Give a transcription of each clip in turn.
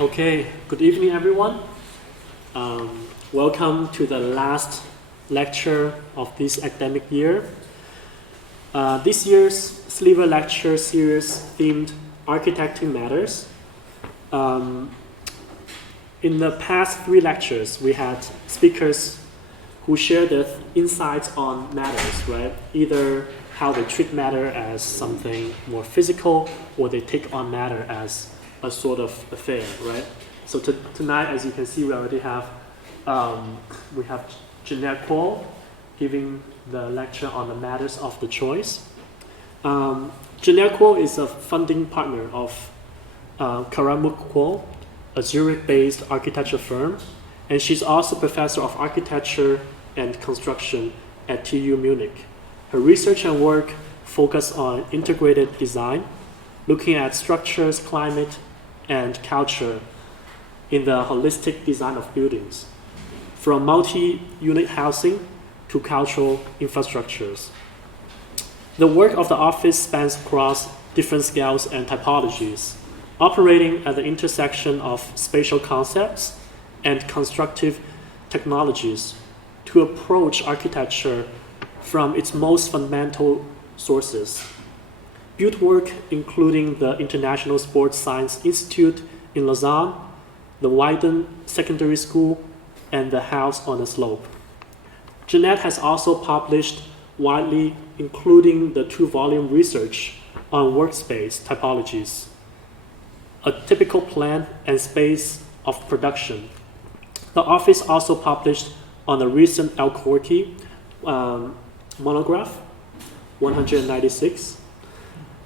Okay, good evening everyone. Welcome to the last lecture of this academic year. This year's Sliver lecture series themed Architecting Matters. In the past 3 lectures, we had speakers who shared their insights on matters, right? Either how they treat matter as something more physical, or they take on matter as a sort of affair, right? So tonight, as you can see, we already have Jeannette Kuo giving the lecture on the matters of the choice. Jeannette Kuo is a funding partner of Karamuk Kuo, a Zurich-based architecture firm, and she's also professor of architecture and construction at TU Munich. Her research and work focus on integrated design, looking at structures, climate, and culture in the holistic design of buildings, from multi-unit housing to cultural infrastructures. The work of the office spans across different scales and typologies, operating at the intersection of spatial concepts and constructive technologies to approach architecture from its most fundamental sources. Built work including the International Sports Science Institute in Lausanne, the Weiden Secondary School, and the House on a Slope. Jeannette has also published widely, including the 2-volume research on workspace typologies, a typical plan and space of production. The office also published on the recent Croquis monograph, 196.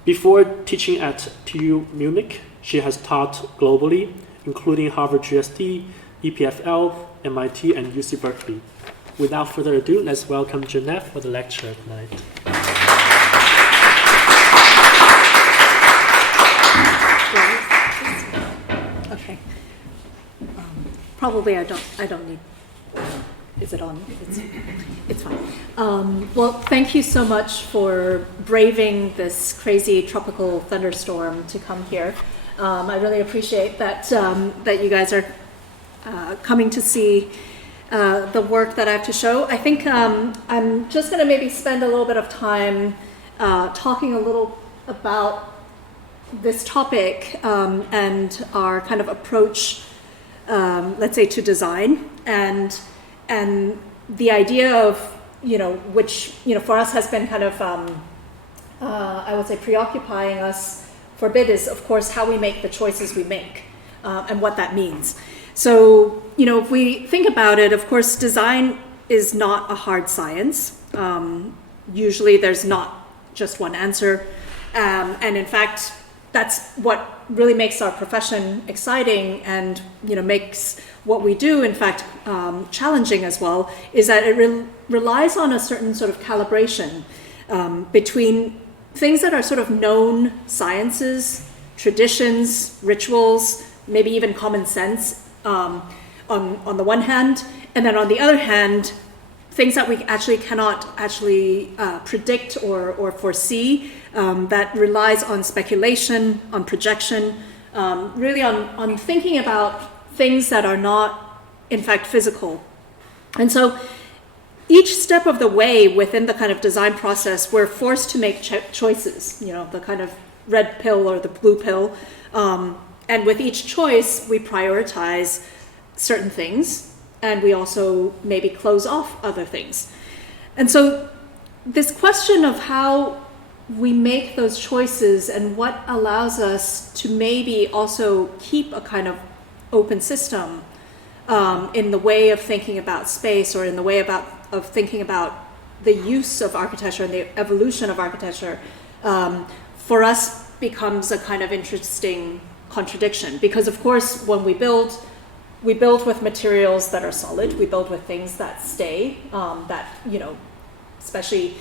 Before teaching at TU Munich, she has taught globally, including Harvard GSD, EPF, MIT, and UC Berkeley. Without further ado, let's welcome Jeannette for the lecture tonight. Okay. Probably I don't need. Is it on? It's fine. Well, thank you so much for braving this crazy tropical thunderstorm to come here. I really appreciate that you guys are coming to see the work that I have to show. I think I'm just going to maybe spend a little bit of time talking a little about this topic and our kind of approach, let's say, to design and the idea of, which, for us has been kind of, I would say, preoccupying us for a bit is, of course, how we make the choices we make and what that means. So, if we think about it, of course, design is not a hard science. Usually there's not just one answer. And in fact, that's what really makes our profession exciting and, makes what we do, in fact, challenging as well, is that it relies on a certain sort of calibration between things that are sort of known sciences, traditions, rituals, maybe even common sense on the one hand, and then on the other hand, things that we actually cannot predict or foresee, that relies on speculation, on projection, really on thinking about things that are not, in fact, physical. And so each step of the way within the kind of design process, we're forced to make choices, the kind of red pill or the blue pill. And with each choice, we prioritize certain things, and we also maybe close off other things. And so this question of how we make those choices and what allows us to maybe also keep a kind of open system in the way of thinking about space, or in the way of thinking about the use of architecture and the evolution of architecture, for us becomes a kind of interesting contradiction. Because of course, when we build with materials that are solid, we build with things that stay, that, especially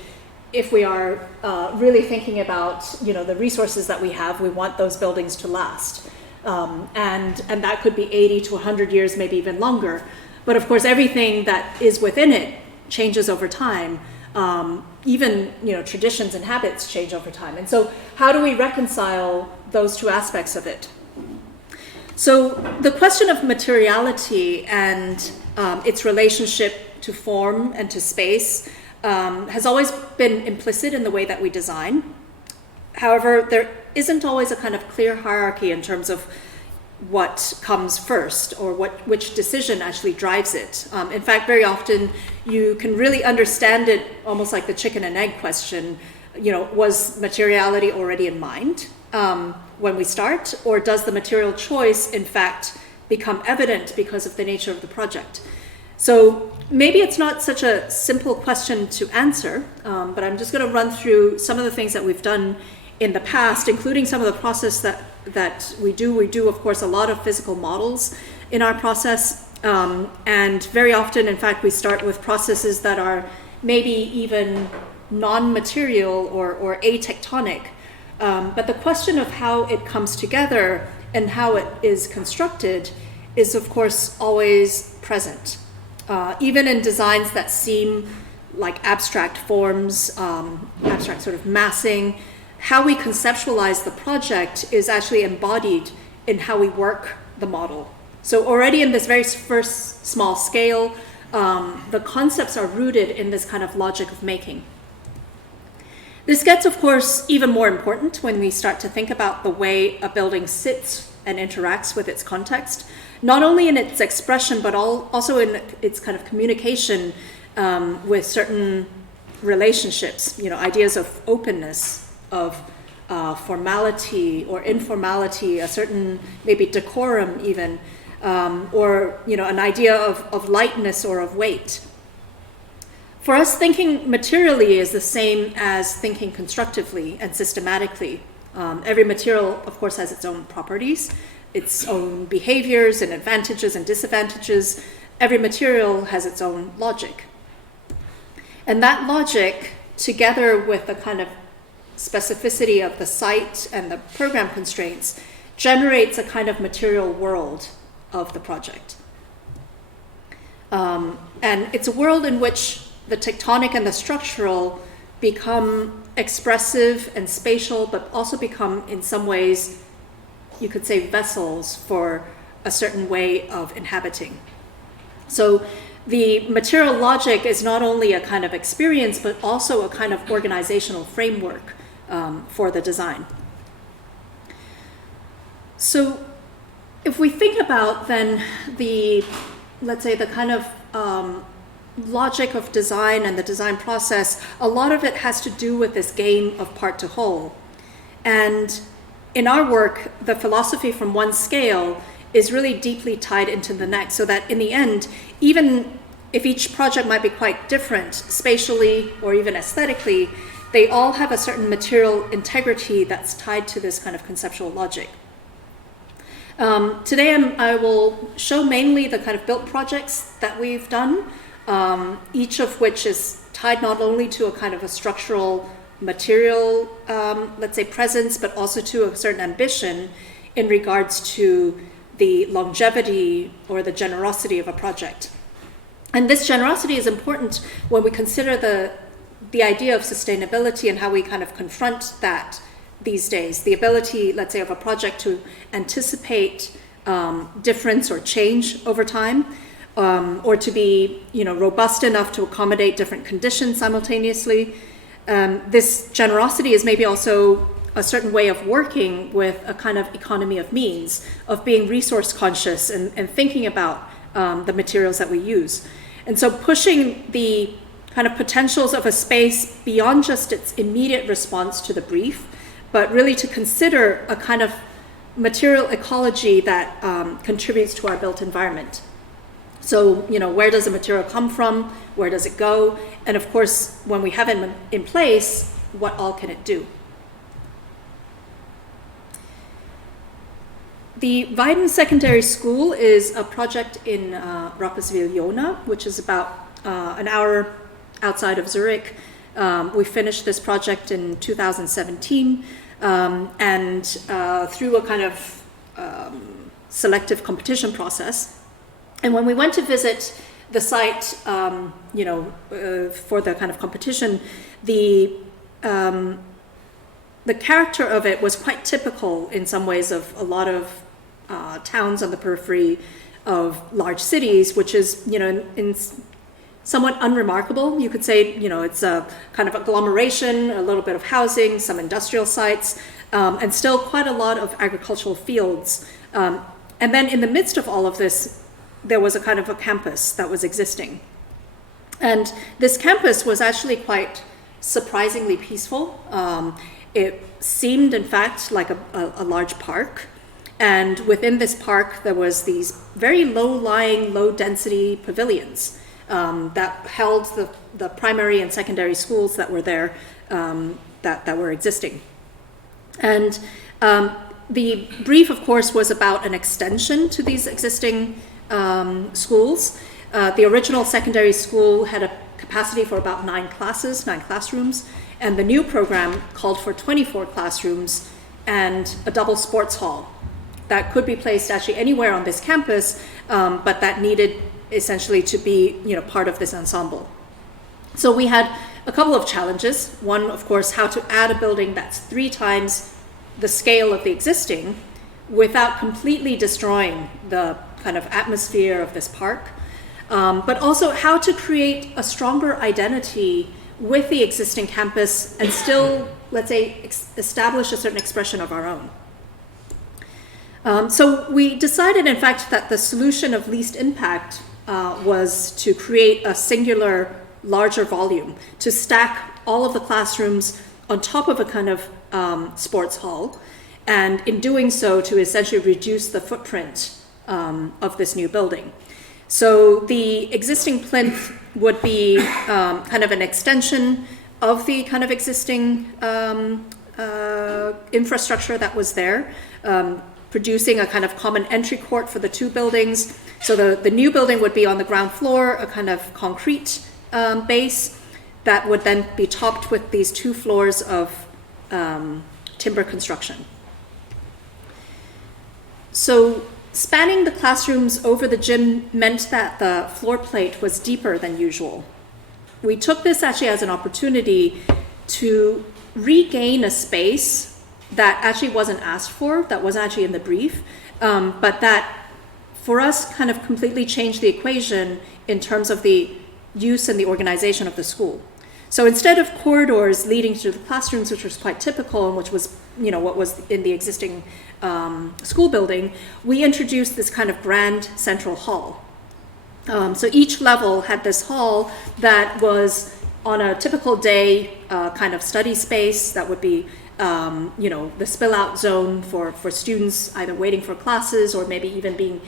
if we are really thinking about, the resources that we have, we want those buildings to last. And that could be 80 to 100 years, maybe even longer. But of course, everything that is within it changes over time. Even, traditions and habits change over time. And so how do we reconcile those two aspects of it? So the question of materiality and its relationship to form and to space has always been implicit in the way that we design. However, there isn't always a kind of clear hierarchy in terms of what comes first or which decision actually drives it. In fact, very often you can really understand it almost like the chicken and egg question. Was materiality already in mind when we start, or does the material choice in fact become evident because of the nature of the project? So maybe it's not such a simple question to answer, but I'm just going to run through some of the things that we've done in the past, including some of the process that we do. We do, of course, a lot of physical models in our process, and very often, in fact, we start with processes that are maybe even non-material or atectonic. But the question of how it comes together and how it is constructed is, of course, always present. Even in designs that seem like abstract forms, abstract sort of massing, how we conceptualize the project is actually embodied in how we work the model. So already in this very first small scale, the concepts are rooted in this kind of logic of making. This gets, of course, even more important when we start to think about the way a building sits and interacts with its context, not only in its expression, but also in its kind of communication with certain relationships, ideas of openness, of formality or informality, a certain maybe decorum even, or an idea of lightness or of weight. For us, thinking materially is the same as thinking constructively and systematically. Every material, of course, has its own properties, its own behaviors and advantages and disadvantages. Every material has its own logic. And that logic, together with the kind of specificity of the site and the program constraints, generates a kind of material world of the project. And it's a world in which the tectonic and the structural become expressive and spatial, but also become, in some ways, you could say, vessels for a certain way of inhabiting. So the material logic is not only a kind of experience, but also a kind of organizational framework for the design. So if we think about then let's say the kind of logic of design and the design process, a lot of it has to do with this game of part to whole. And in our work, the philosophy from one scale is really deeply tied into the next, so that in the end, even if each project might be quite different spatially or even aesthetically, they all have a certain material integrity that's tied to this kind of conceptual logic. Today I will show mainly the kind of built projects that we've done, each of which is tied not only to a kind of a structural material, let's say, presence, but also to a certain ambition in regards to the longevity or the generosity of a project. And this generosity is important when we consider the idea of sustainability and how we kind of confront that these days. The ability, let's say, of a project to anticipate difference or change over time, or to be, robust enough to accommodate different conditions simultaneously. This generosity is maybe also a certain way of working with a kind of economy of means, of being resource conscious and thinking about the materials that we use. And so pushing the kind of potentials of a space beyond just its immediate response to the brief, but really to consider a kind of material ecology that contributes to our built environment. So, where does the material come from? Where does it go? And of course, when we have it in place, what all can it do? The Weiden Secondary School is a project in Rapperswil-Jona, which is about an hour outside of Zurich. We finished this project in 2017, and through a kind of selective competition process. And when we went to visit the site, for the kind of competition, the character of it was quite typical in some ways of a lot of towns on the periphery of large cities, which is, in somewhat unremarkable. You could say, it's a kind of agglomeration, a little bit of housing, some industrial sites, and still quite a lot of agricultural fields. And then in the midst of all of this, there was a kind of a campus that was existing. And this campus was actually quite surprisingly peaceful. It seemed, in fact, like a large park. And within this park, there was these very low-lying, low-density pavilions that held the primary and secondary schools that were there, that were existing. And the brief, of course, was about an extension to these existing schools. The original secondary school had a capacity for about 9 classrooms, and the new program called for 24 classrooms and a double sports hall that could be placed actually anywhere on this campus, but that needed essentially to be, part of this ensemble. So we had a couple of challenges. One, of course, how to add a building that's 3 times the scale of the existing without completely destroying the kind of atmosphere of this park, but also how to create a stronger identity with the existing campus and still, let's say, establish a certain expression of our own. So we decided, in fact, that the solution of least impact was to create a singular, larger volume, to stack all of the classrooms on top of a kind of sports hall, and in doing so, to essentially reduce the footprint of this new building. So the existing plinth would be kind of an extension of the kind of existing infrastructure that was there, producing a kind of common entry court for the 2 buildings. So the new building would be on the ground floor, a kind of concrete base that would then be topped with these 2 floors of timber construction. So spanning the classrooms over the gym meant that the floor plate was deeper than usual. We took this actually as an opportunity to regain a space that actually wasn't asked for, that wasn't actually in the brief, but that for us kind of completely changed the equation in terms of the use and the organization of the school. So instead of corridors leading to the classrooms, which was quite typical and which was, what was in the existing school building, we introduced this kind of grand central hall. So each level had this hall that was on a typical day kind of study space that would be, the spill-out zone for students either waiting for classes or maybe even being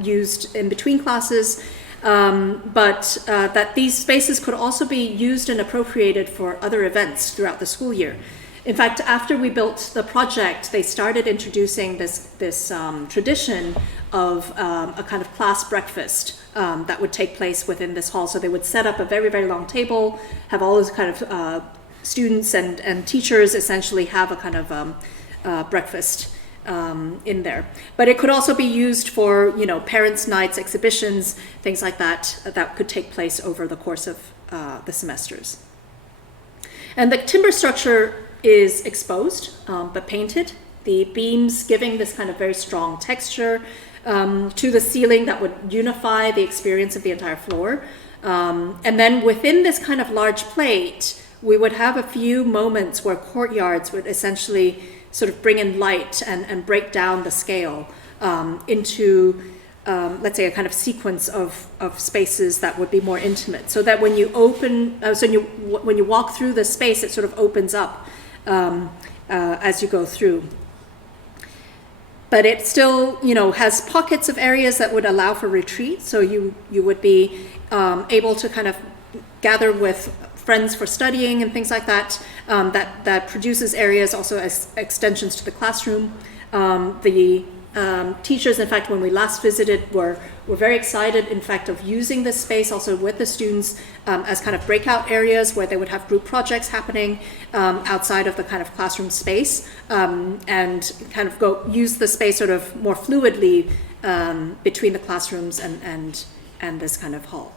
used in between classes. But that these spaces could also be used and appropriated for other events throughout the school year. In fact, after we built the project, they started introducing this tradition of a kind of class breakfast that would take place within this hall. So they would set up a very, very long table, have all those kind of students and teachers essentially have a kind of breakfast in there. But it could also be used for, parents' nights, exhibitions, things like that, that could take place over the course of the semesters. And the timber structure is exposed, but painted. The beams giving this kind of very strong texture to the ceiling that would unify the experience of the entire floor. And then within this kind of large plate, we would have a few moments where courtyards would essentially sort of bring in light and break down the scale into, let's say, a kind of sequence of spaces that would be more intimate, so that when you when you walk through the space, it sort of opens up as you go through. But it still, has pockets of areas that would allow for retreat, so you would be able to kind of gather with friends for studying and things like that. That produces areas also as extensions to the classroom. The teachers, in fact, when we last visited, were very excited, in fact, of using this space also with the students as kind of breakout areas where they would have group projects happening outside of the kind of classroom space, and kind of use the space sort of more fluidly between the classrooms and this kind of hall.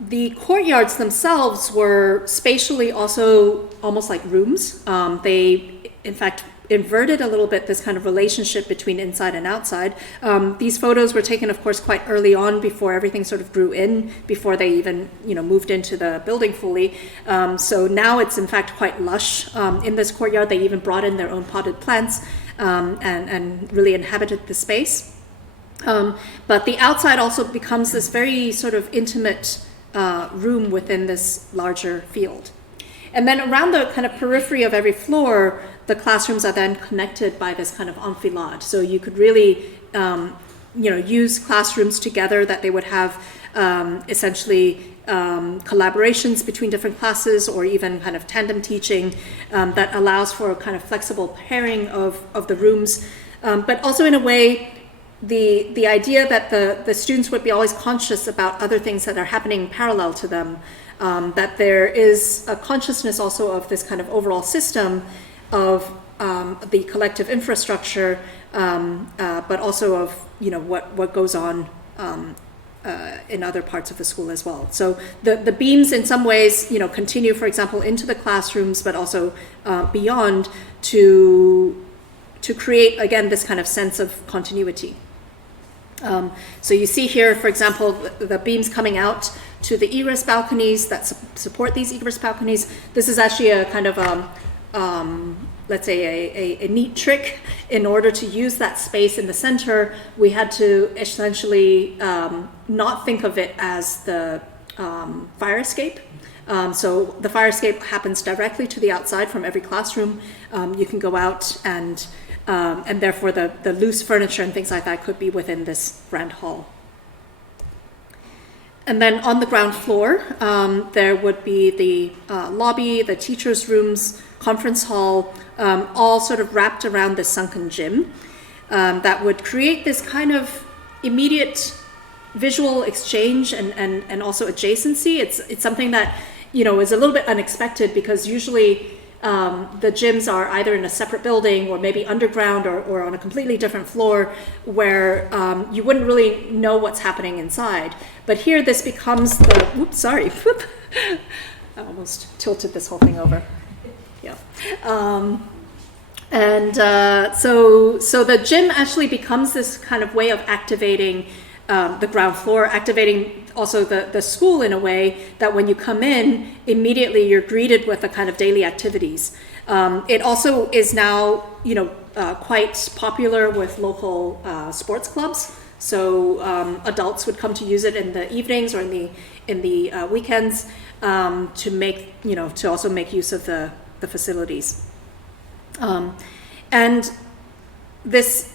The courtyards themselves were spatially also almost like rooms. They, in fact, inverted a little bit this kind of relationship between inside and outside. These photos were taken, of course, quite early on before everything sort of grew in, before they even, moved into the building fully. So now it's in fact quite lush in this courtyard. They even brought in their own potted plants and really inhabited the space. But the outside also becomes this very sort of intimate room within this larger field. And then around the kind of periphery of every floor, the classrooms are then connected by this kind of enfilade. So you could really, use classrooms together, that they would have essentially collaborations between different classes, or even kind of tandem teaching that allows for a kind of flexible pairing of the rooms. But also in a way, the idea that the students would be always conscious about other things that are happening parallel to them, that there is a consciousness also of this kind of overall system of the collective infrastructure, but also of what goes on in other parts of the school as well. So the beams in some ways continue, for example, into the classrooms, but also beyond to create again this kind of sense of continuity. So you see here, for example, the beams coming out to the egress balconies that support these egress balconies. This is actually a kind of, let's say, a neat trick. In order to use that space in the center, we had to essentially not think of it as the fire escape. So the fire escape happens directly to the outside from every classroom. You can go out and therefore the loose furniture and things like that could be within this grand hall. And then on the ground floor, there would be the lobby, the teachers' rooms, conference hall, all sort of wrapped around the sunken gym that would create this kind of immediate visual exchange and also adjacency. It's something that is a little bit unexpected, because usually the gyms are either in a separate building or maybe underground or on a completely different floor, where you wouldn't really know what's happening inside. But here this becomes the, I almost tilted this whole thing over. Yeah. So the gym actually becomes this kind of way of activating the ground floor, activating also the school in a way that when you come in, immediately you're greeted with a kind of daily activities. It also is now, quite popular with local sports clubs. So adults would come to use it in the evenings or in the weekends to also make use of the facilities. And this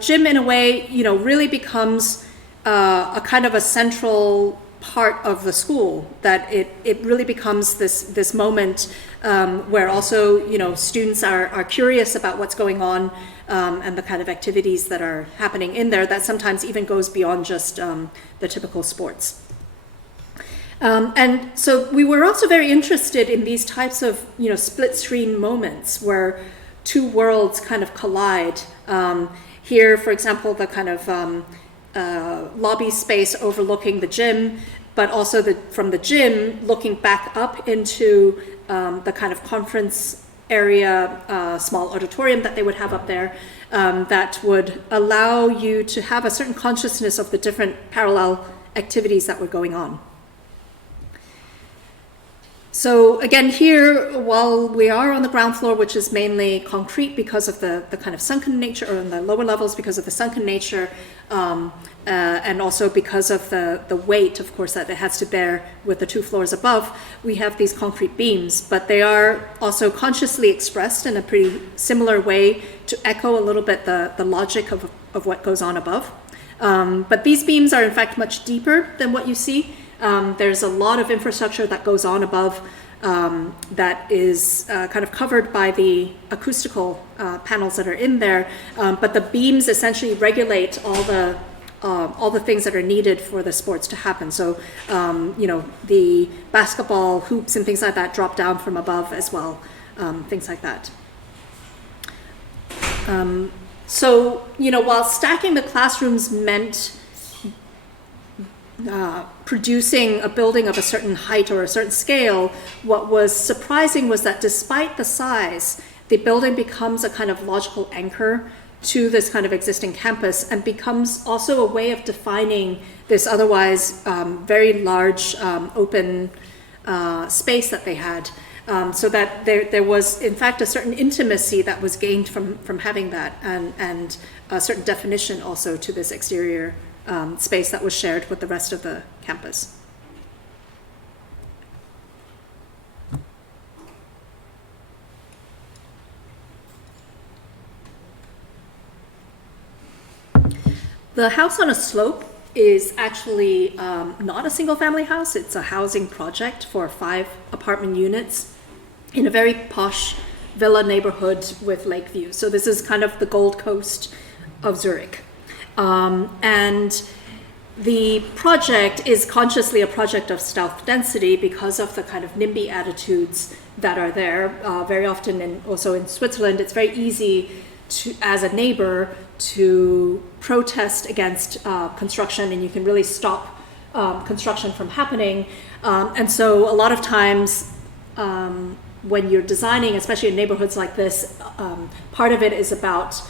gym, in a way, really becomes a kind of a central part of the school, that it really becomes this moment where also students are curious about what's going on, and the kind of activities that are happening in there that sometimes even goes beyond just the typical sports. And so we were also very interested in these types of split screen moments where two worlds kind of collide. Here, for example, the kind of lobby space overlooking the gym, but also from the gym looking back up into the kind of conference area, small auditorium that they would have up there, that would allow you to have a certain consciousness of the different parallel activities that were going on. So again, here, while we are on the ground floor, which is mainly concrete because of the kind of sunken nature, or in the lower levels because of the sunken nature, and also because of the weight, of course, that it has to bear with the two floors above, we have these concrete beams, but they are also consciously expressed in a pretty similar way to echo a little bit the logic of what goes on above. But these beams are in fact much deeper than what you see. There's a lot of infrastructure that goes on above that is kind of covered by the acoustical panels that are in there, but the beams essentially regulate all the things that are needed for the sports to happen. So, the basketball hoops and things like that drop down from above as well, things like that. So, while stacking the classrooms meant producing a building of a certain height or a certain scale, what was surprising was that despite the size, the building becomes a kind of logical anchor to this kind of existing campus and becomes also a way of defining this otherwise very large open space that they had. So that there was, in fact, a certain intimacy that was gained from having that, and a certain definition also to this exterior space that was shared with the rest of the campus. The house on a slope is actually not a single-family house. It's a housing project for 5 apartment units in a very posh villa neighborhood with lake view. So this is kind of the Gold Coast of Zurich. And the project is consciously a project of stealth density because of the kind of NIMBY attitudes that are there. Very often, also in Switzerland, it's very easy to, as a neighbor, to protest against construction, and you can really stop construction from happening. And so a lot of times when you're designing, especially in neighborhoods like this, part of it is about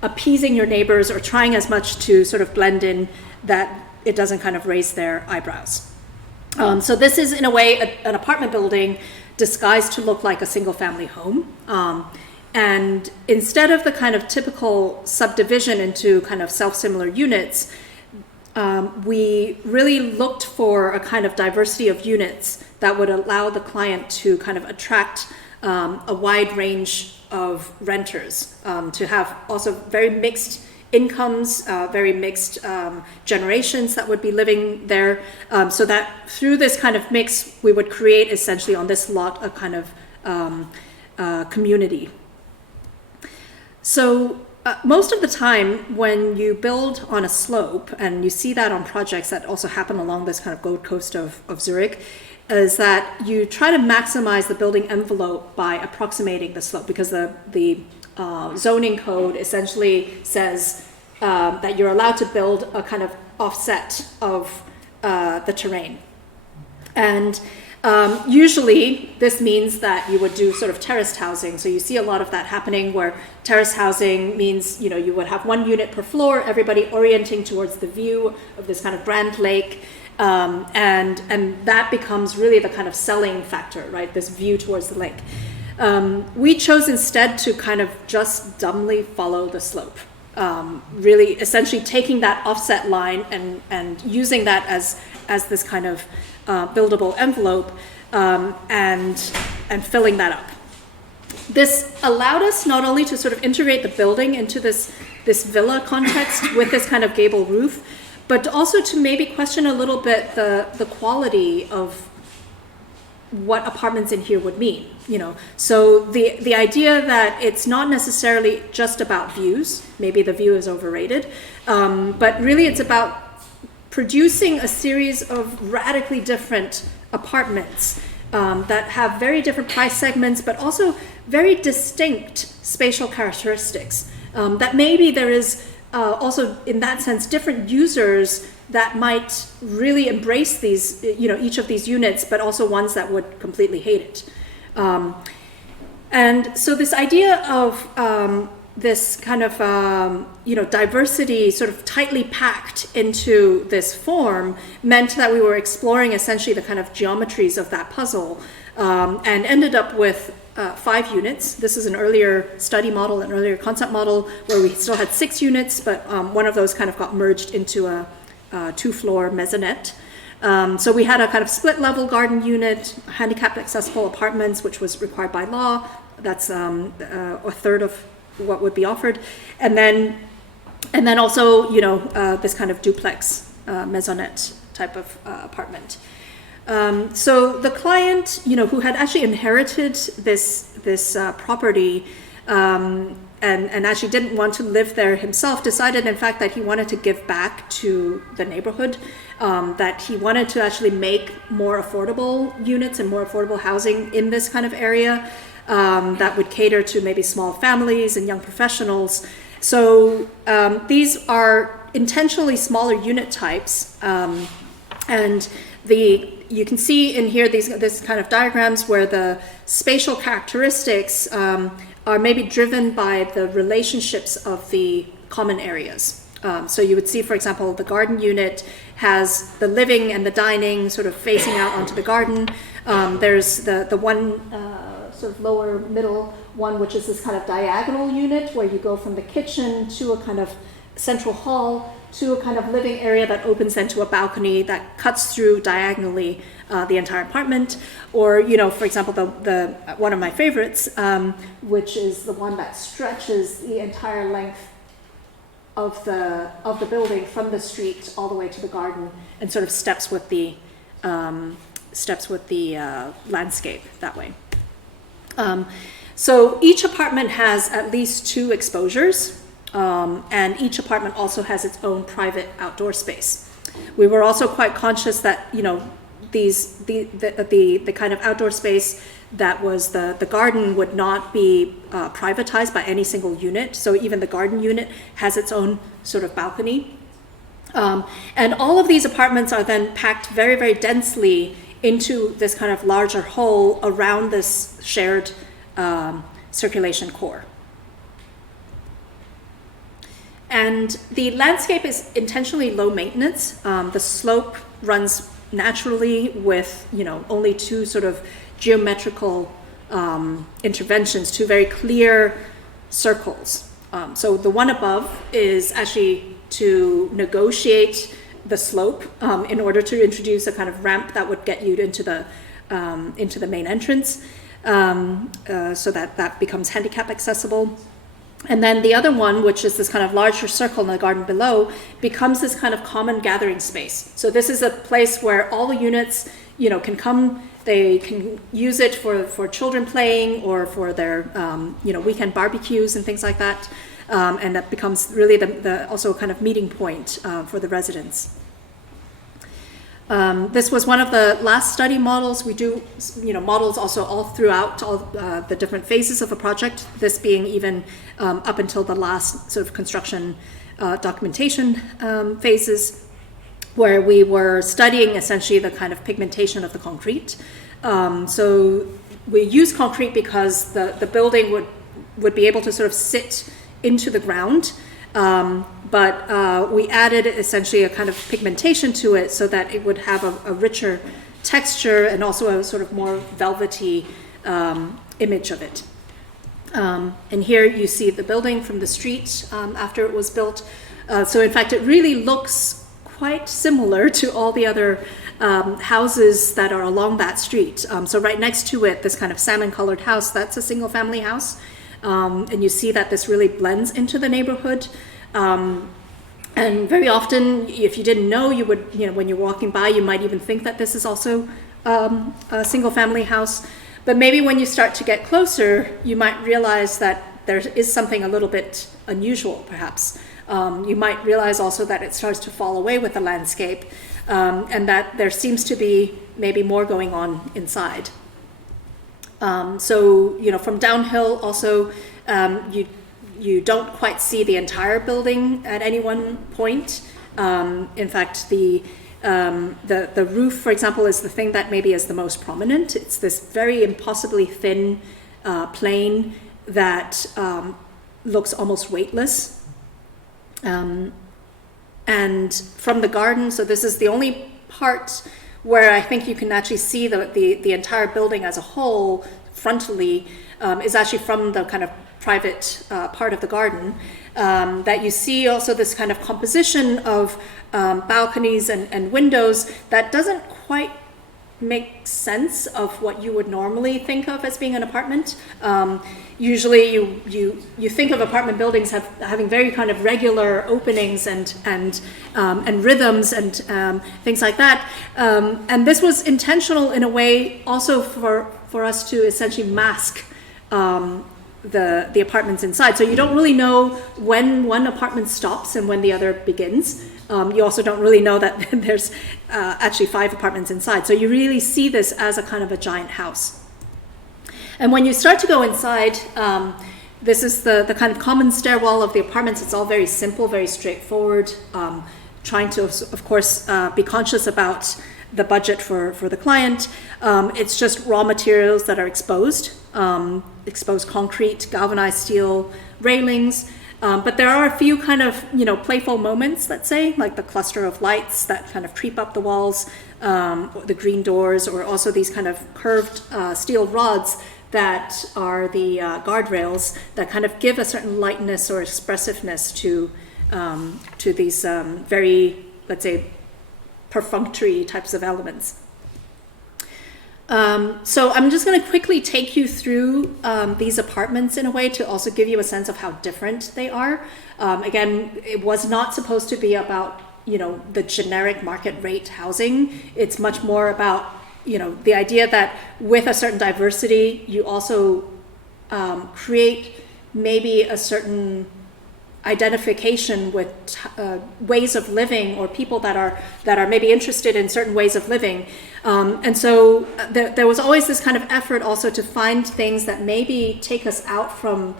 appeasing your neighbors or trying as much to sort of blend in that it doesn't kind of raise their eyebrows. So this is, in a way, an apartment building disguised to look like a single-family home. And instead of the kind of typical subdivision into kind of self-similar units, we really looked for a kind of diversity of units that would allow the client to kind of attract a wide range of renters, to have also very mixed incomes, very mixed generations that would be living there, so that through this kind of mix, we would create essentially on this lot a kind of community. So most of the time when you build on a slope, and you see that on projects that also happen along this kind of Gold Coast of Zurich, is that you try to maximize the building envelope by approximating the slope, because the zoning code essentially says that you're allowed to build a kind of offset of the terrain. And usually this means that you would do sort of terraced housing. So you see a lot of that happening, where terrace housing means, you know, you would have 1 unit per floor, everybody orienting towards the view of this kind of grand lake. And that becomes really the kind of selling factor, right? This view towards the lake. We chose instead to kind of just dumbly follow the slope. Really essentially taking that offset line and using that as this kind of buildable envelope, and filling that up. This allowed us not only to sort of integrate the building into this villa context with this kind of gable roof, but also to maybe question a little bit the quality of what apartments in here would mean, you know. So the idea that it's not necessarily just about views, maybe the view is overrated, but really it's about producing a series of radically different apartments that have very different price segments, but also very distinct spatial characteristics. That maybe there is also, in that sense, different users that might really embrace these, you know, each of these units, but also ones that would completely hate it. And so this idea of this kind of, you know, diversity sort of tightly packed into this form meant that we were exploring essentially the kind of geometries of that puzzle, and ended up with 5 units. This is an earlier study model, an earlier concept model, where we still had 6 units, but one of those kind of got merged into a 2-floor maisonette. So we had a kind of split level garden unit, handicapped accessible apartments, which was required by law. That's a third of what would be offered. And then also, you know, this kind of duplex maisonette type of apartment. So the client, you know, who had actually inherited this property, and actually didn't want to live there himself, decided in fact that he wanted to give back to the neighborhood, that he wanted to actually make more affordable units and more affordable housing in this kind of area, that would cater to maybe small families and young professionals. So these are intentionally smaller unit types, And you can see in here this kind of diagrams where the spatial characteristics are maybe driven by the relationships of the common areas. So you would see, for example, the garden unit has the living and the dining sort of facing out onto the garden. There's the one sort of lower middle one, which is this kind of diagonal unit where you go from the kitchen to a kind of central hall to a kind of living area that opens into a balcony that cuts through diagonally the entire apartment. Or, you know, for example, the one of my favorites, which is the one that stretches the entire length of the building from the street all the way to the garden and sort of steps with the landscape that way. So each apartment has at least 2 exposures. And each apartment also has its own private outdoor space. We were also quite conscious that, you know, the kind of outdoor space that was the garden would not be privatized by any single unit. So even the garden unit has its own sort of balcony. And all of these apartments are then packed very, very densely into this kind of larger whole around this shared circulation core. And the landscape is intentionally low maintenance. The slope runs naturally with, you know, only 2 sort of geometrical interventions, 2 very clear circles. So the one above is actually to negotiate the slope in order to introduce a kind of ramp that would get you into the main entrance, so that becomes handicap accessible. And then the other one, which is this kind of larger circle in the garden below, becomes this kind of common gathering space. So this is a place where all the units, you know, can come. They can use it for children playing or for their, you know, weekend barbecues and things like that. And that becomes really the also a kind of meeting point for the residents. This was one of the last study models. We do, you know, models also all throughout all the different phases of a project, this being even up until the last sort of construction documentation phases, where we were studying essentially the kind of pigmentation of the concrete. So we use concrete because the building would be able to sort of sit into the ground. But we added essentially a kind of pigmentation to it so that it would have a richer texture and also a sort of more velvety image of it. And here you see the building from the street after it was built. So in fact, it really looks quite similar to all the other houses that are along that street. So right next to it, this kind of salmon-colored house, that's a single-family house. And you see that this really blends into the neighborhood. And very often, if you didn't know, you would, you know, when you're walking by, you might even think that this is also a single-family house. But maybe when you start to get closer, you might realize that there is something a little bit unusual, perhaps. You might realize also that it starts to fall away with the landscape, and that there seems to be maybe more going on inside. So, you know, from downhill also, you don't quite see the entire building at any one point. In fact, the roof, for example, is the thing that maybe is the most prominent. It's this very impossibly thin plane that looks almost weightless. And from the garden, so this is the only part where I think you can actually see the entire building as a whole frontally, is actually from the kind of private part of the garden, that you see also this kind of composition of balconies and windows that doesn't quite make sense of what you would normally think of as being an apartment. Usually you think of apartment buildings having very kind of regular openings and rhythms and things like that. And this was intentional in a way also for us to essentially mask the apartments inside. So you don't really know when one apartment stops and when the other begins. You also don't really know that there's actually 5 apartments inside. So you really see this as a kind of a giant house. And when you start to go inside, this is the kind of common stairwell of the apartments. It's all very simple, very straightforward. trying to, of course, be conscious about the budget for the client. It's just raw materials that are exposed, exposed concrete, galvanized steel, railings. But there are a few kind of, playful moments, let's say, like the cluster of lights that kind of creep up the walls, the green doors, or also these kind of curved steel rods that are the guardrails that kind of give a certain lightness or expressiveness to these very, let's say, perfunctory types of elements. So I'm just going to quickly take you through these apartments in a way to also give you a sense of how different they are. Again, it was not supposed to be about, the generic market rate housing. It's much more about, the idea that with a certain diversity, you also create maybe a certain identification with ways of living, or people that are maybe interested in certain ways of living. And so there was always this kind of effort also to find things that maybe take us out from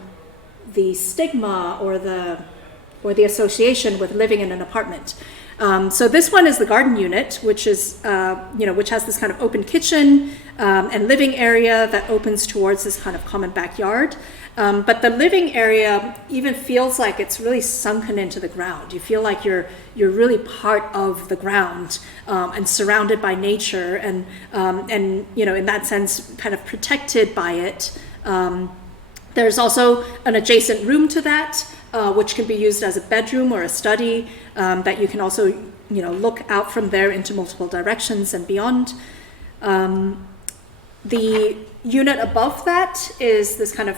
the stigma or the association with living in an apartment. So this one is the garden unit, which is, which has this kind of open kitchen and living area that opens towards this kind of common backyard. But the living area even feels like it's really sunken into the ground. You feel like you're really part of the ground and surrounded by nature, and in that sense, kind of protected by it. There's also an adjacent room to that, which can be used as a bedroom or a study, that you can also look out from there into multiple directions and beyond. The unit above that is this kind of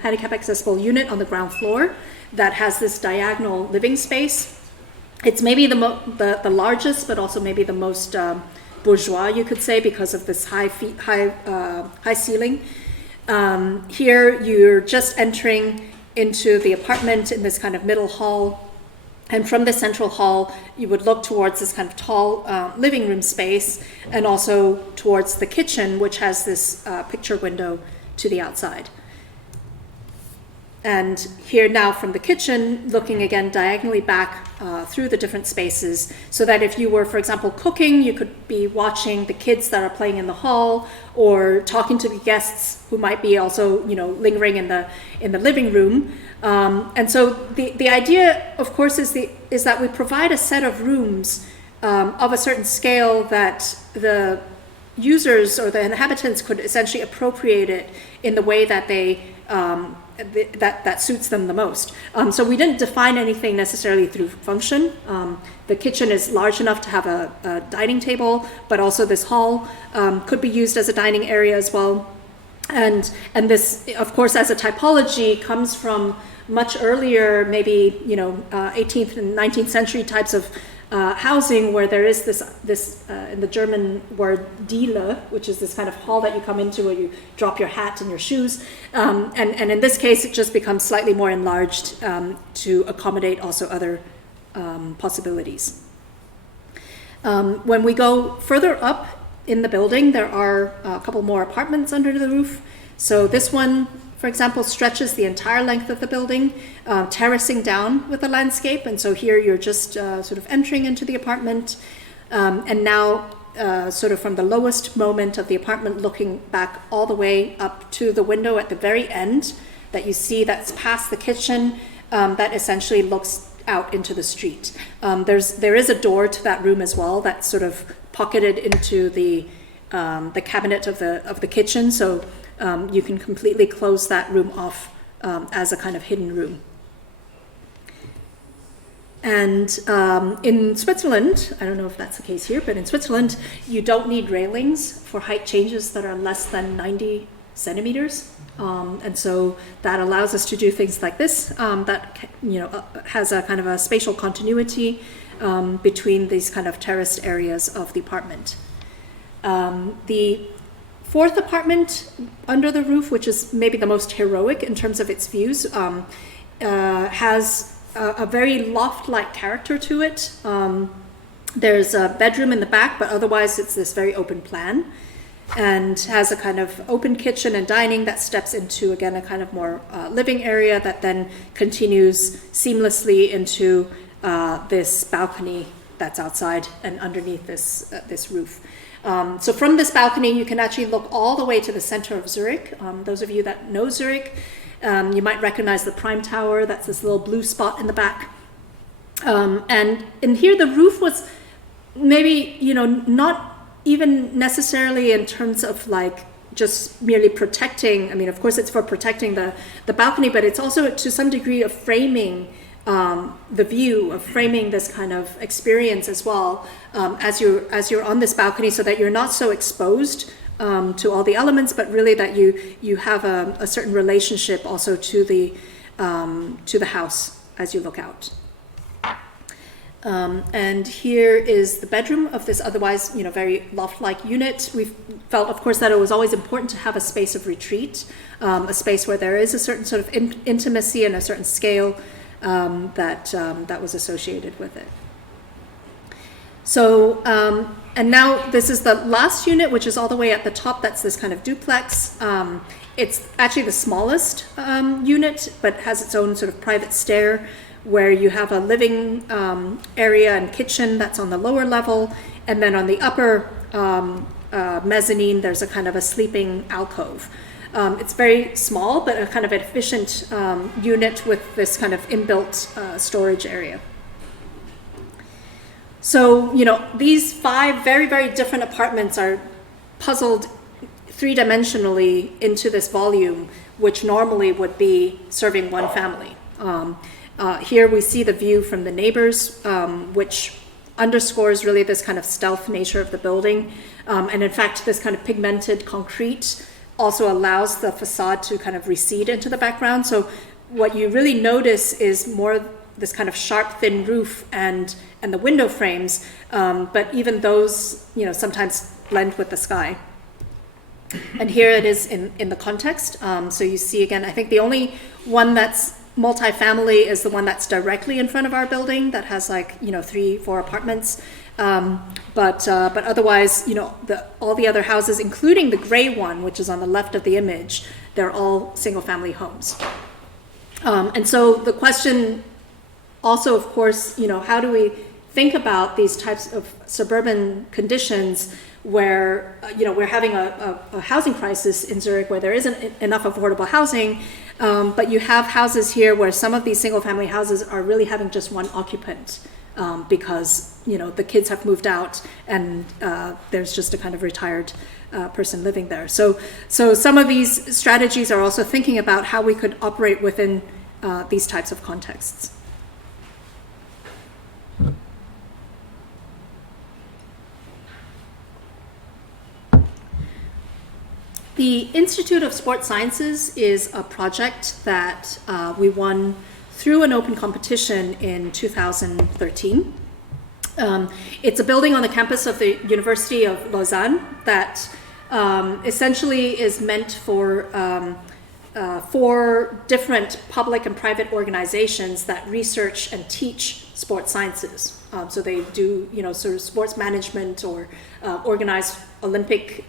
handicap accessible unit on the ground floor that has this diagonal living space. It's maybe the largest, but also maybe the most bourgeois, you could say, because of this high ceiling. Here you're just entering into the apartment in this kind of middle hall. And from the central hall, you would look towards this kind of tall living room space, and also towards the kitchen, which has this picture window to the outside. And here now from the kitchen, looking again diagonally back through the different spaces, so that if you were, for example, cooking, you could be watching the kids that are playing in the hall, or talking to the guests who might be also, lingering in the living room. And so the idea, of course, is that we provide a set of rooms of a certain scale that the users or the inhabitants could essentially appropriate it in the way that they that suits them the most. So we didn't define anything necessarily through function. The kitchen is large enough to have a dining table, but also this hall could be used as a dining area as well. And this, of course, as a typology, comes from much earlier, maybe 18th and 19th century types of housing, where there is this in the German word Diele, which is this kind of hall that you come into where you drop your hat and your shoes. And in this case, it just becomes slightly more enlarged to accommodate also other possibilities. When we go further up in the building, there are a couple more apartments under the roof. So this one, for example, stretches the entire length of the building, terracing down with the landscape. And so here you're just sort of entering into the apartment. And now sort of from the lowest moment of the apartment, looking back all the way up to the window at the very end that you see that's past the kitchen, that essentially looks out into the street. There is a door to that room as well that's sort of pocketed into the cabinet of the kitchen. So you can completely close that room off as a kind of hidden room. And in Switzerland, I don't know if that's the case here, but in Switzerland, you don't need railings for height changes that are less than 90 centimeters. And so that allows us to do things like this, that has a kind of a spatial continuity between these kind of terraced areas of the apartment. The fourth apartment under the roof, which is maybe the most heroic in terms of its views, has a very loft-like character to it. There's a bedroom in the back, but otherwise it's this very open plan, and has a kind of open kitchen and dining that steps into, again, a kind of more living area that then continues seamlessly into this balcony that's outside and underneath this roof. So from this balcony, you can actually look all the way to the center of Zurich. Those of you that know Zurich, you might recognize the Prime Tower. That's this little blue spot in the back. And in here, the roof was maybe, not even necessarily in terms of like just merely protecting. I mean, of course, it's for protecting the balcony, but it's also to some degree of framing the view, of framing this kind of experience as well, as you're on this balcony, so that you're not so exposed to all the elements, but really that you have a certain relationship also to the house as you look out. And here is the bedroom of this otherwise, very loft-like unit. We felt, of course, that it was always important to have a space of retreat, a space where there is a certain sort of intimacy and a certain scale that was associated with it. So, and now this is the last unit, which is all the way at the top. That's this kind of duplex. It's actually the smallest unit, but has its own sort of private stair, where you have a living area and kitchen that's on the lower level, and then on the upper mezzanine, there's a kind of a sleeping alcove. It's very small, but a kind of efficient unit with this kind of inbuilt storage area. So, these 5 very, very different apartments are puzzled 3-dimensionally into this volume, which normally would be serving one family. Here we see the view from the neighbors, which underscores really this kind of stealth nature of the building. And in fact, this kind of pigmented concrete also allows the facade to kind of recede into the background. So what you really notice is more this kind of sharp, thin roof and the window frames, but even those, sometimes blend with the sky. And here it is in the context. So you see again, I think the only one that's multifamily is the one that's directly in front of our building that has 3-4 apartments. But otherwise, all the other houses, including the gray one, which is on the left of the image, they're all single-family homes. And so the question also, of course, how do we think about these types of suburban conditions where, we're having a housing crisis in Zurich where there isn't enough affordable housing, but you have houses here where some of these single-family houses are really having just one occupant. Because the kids have moved out and there's just a kind of retired person living there. So some of these strategies are also thinking about how we could operate within these types of contexts. The Institute of Sports Sciences is a project that we won through an open competition in 2013. It's a building on the campus of the University of Lausanne that essentially is meant for 4 different public and private organizations that research and teach sports sciences. So they do, sort of sports management or organize Olympic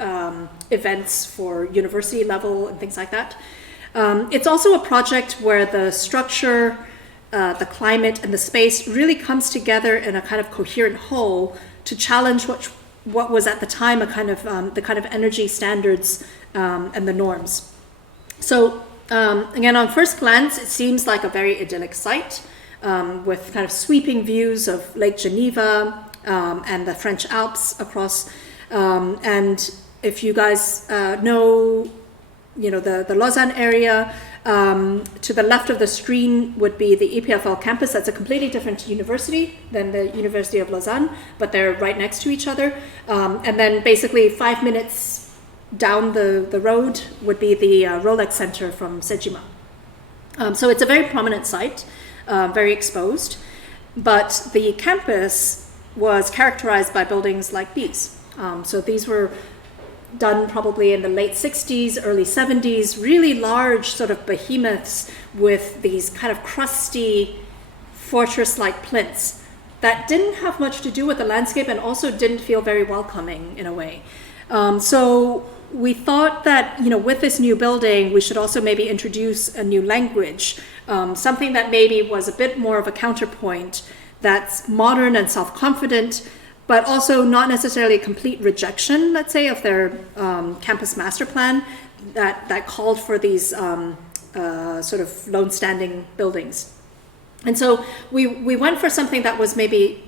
events for university level and things like that. It's also a project where the structure, the climate, and the space really comes together in a kind of coherent whole to challenge what was at the time a kind of the kind of energy standards and the norms. So again, on first glance, it seems like a very idyllic site with kind of sweeping views of Lake Geneva and the French Alps across. And if you guys know, the Lausanne area, to the left of the screen would be the EPFL campus. That's a completely different university than the University of Lausanne, but they're right next to each other. And then basically 5 minutes down the road would be the Rolex Center from Sejima. So it's a very prominent site, very exposed, but the campus was characterized by buildings like these. So these were done probably in the late 60s, early 70s, really large sort of behemoths with these kind of crusty fortress-like plinths that didn't have much to do with the landscape and also didn't feel very welcoming in a way. So we thought that, with this new building, we should also maybe introduce a new language, something that maybe was a bit more of a counterpoint that's modern and self-confident, but also not necessarily a complete rejection, let's say, of their campus master plan that called for these sort of lone-standing buildings. And so we went for something that was maybe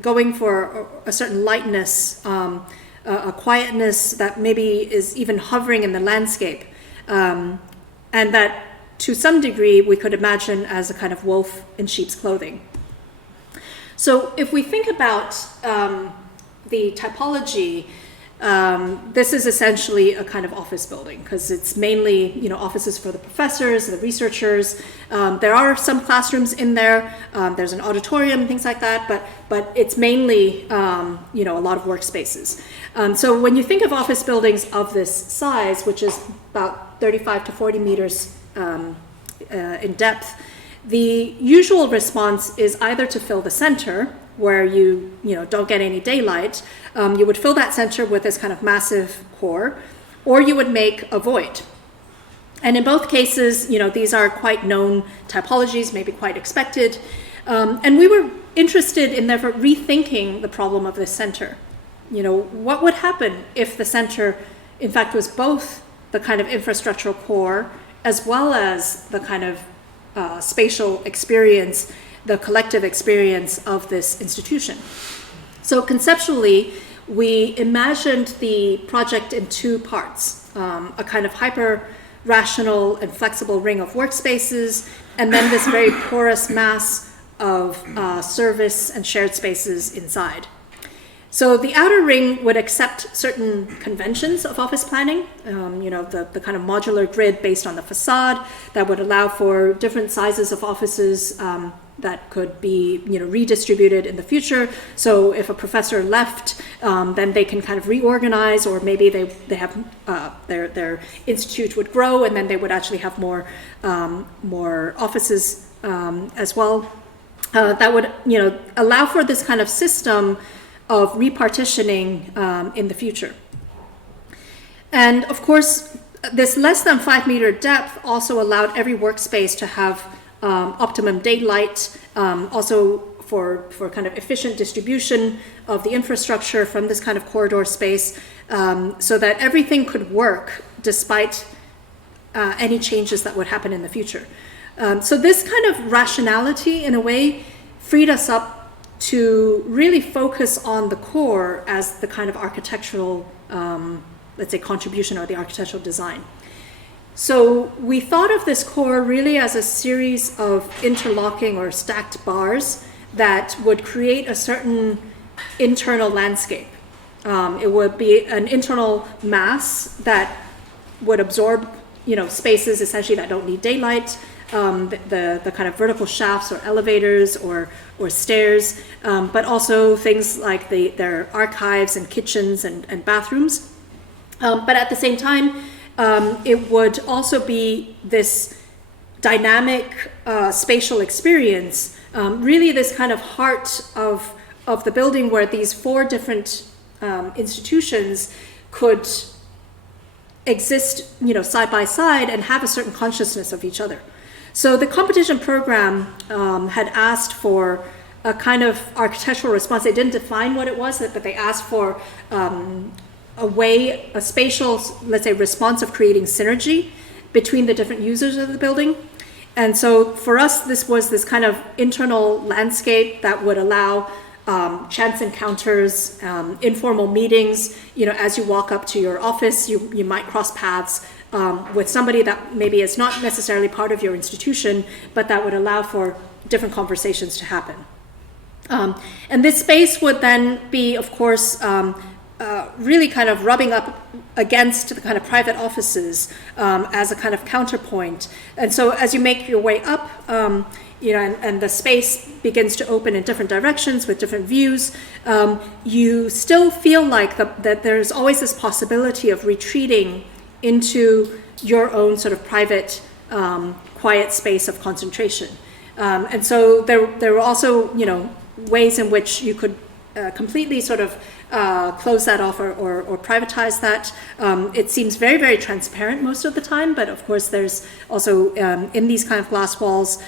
going for a certain lightness, a quietness that maybe is even hovering in the landscape, and that to some degree we could imagine as a kind of wolf in sheep's clothing. So if we think about the typology, this is essentially a kind of office building because it's mainly, offices for the professors, the researchers. There are some classrooms in there. There's an auditorium, things like that, but it's mainly, a lot of workspaces. So when you think of office buildings of this size, which is about 35 to 40 meters in depth, the usual response is either to fill the center, where you don't get any daylight. You would fill that center with this kind of massive core, or you would make a void. And in both cases, these are quite known typologies, maybe quite expected. And we were interested in therefore rethinking the problem of this center. What would happen if the center, in fact, was both the kind of infrastructural core as well as the kind of spatial experience, the collective experience of this institution. So conceptually, we imagined the project in two parts, a kind of hyper-rational and flexible ring of workspaces, and then this very porous mass of service and shared spaces inside. So the outer ring would accept certain conventions of office planning, the kind of modular grid based on the facade that would allow for different sizes of offices that could be redistributed in the future. So if a professor left, then they can kind of reorganize, or maybe they have their institute would grow, and then they would actually have more offices as well. That would allow for this kind of system of repartitioning in the future. And of course, this less than 5 meter depth also allowed every workspace to have optimum daylight, also for kind of efficient distribution of the infrastructure from this kind of corridor space, so that everything could work despite any changes that would happen in the future. So this kind of rationality, in a way, freed us up to really focus on the core as the kind of architectural, let's say, contribution or the architectural design. So we thought of this core really as a series of interlocking or stacked bars that would create a certain internal landscape. It would be an internal mass that would absorb, spaces essentially that don't need daylight, the kind of vertical shafts or elevators or stairs, but also things like their archives and kitchens and bathrooms. But at the same time, it would also be this dynamic spatial experience, really this kind of heart of the building where these four different institutions could exist, side by side and have a certain consciousness of each other. So the competition program had asked for a kind of architectural response. They didn't define what it was, but they asked for a spatial, let's say, response of creating synergy between the different users of the building. And so for us, this was this kind of internal landscape that would allow chance encounters, informal meetings. As you walk up to your office, you might cross paths with somebody that maybe is not necessarily part of your institution, but that would allow for different conversations to happen. And this space would then be, of course, really kind of rubbing up against the kind of private offices as a kind of counterpoint. And so as you make your way up, and the space begins to open in different directions with different views, you still feel like that there's always this possibility of retreating into your own sort of private, quiet space of concentration. And so there were also, ways in which you could completely sort of close that off or privatize that. It seems very, very transparent most of the time, but of course there's also in these kind of glass walls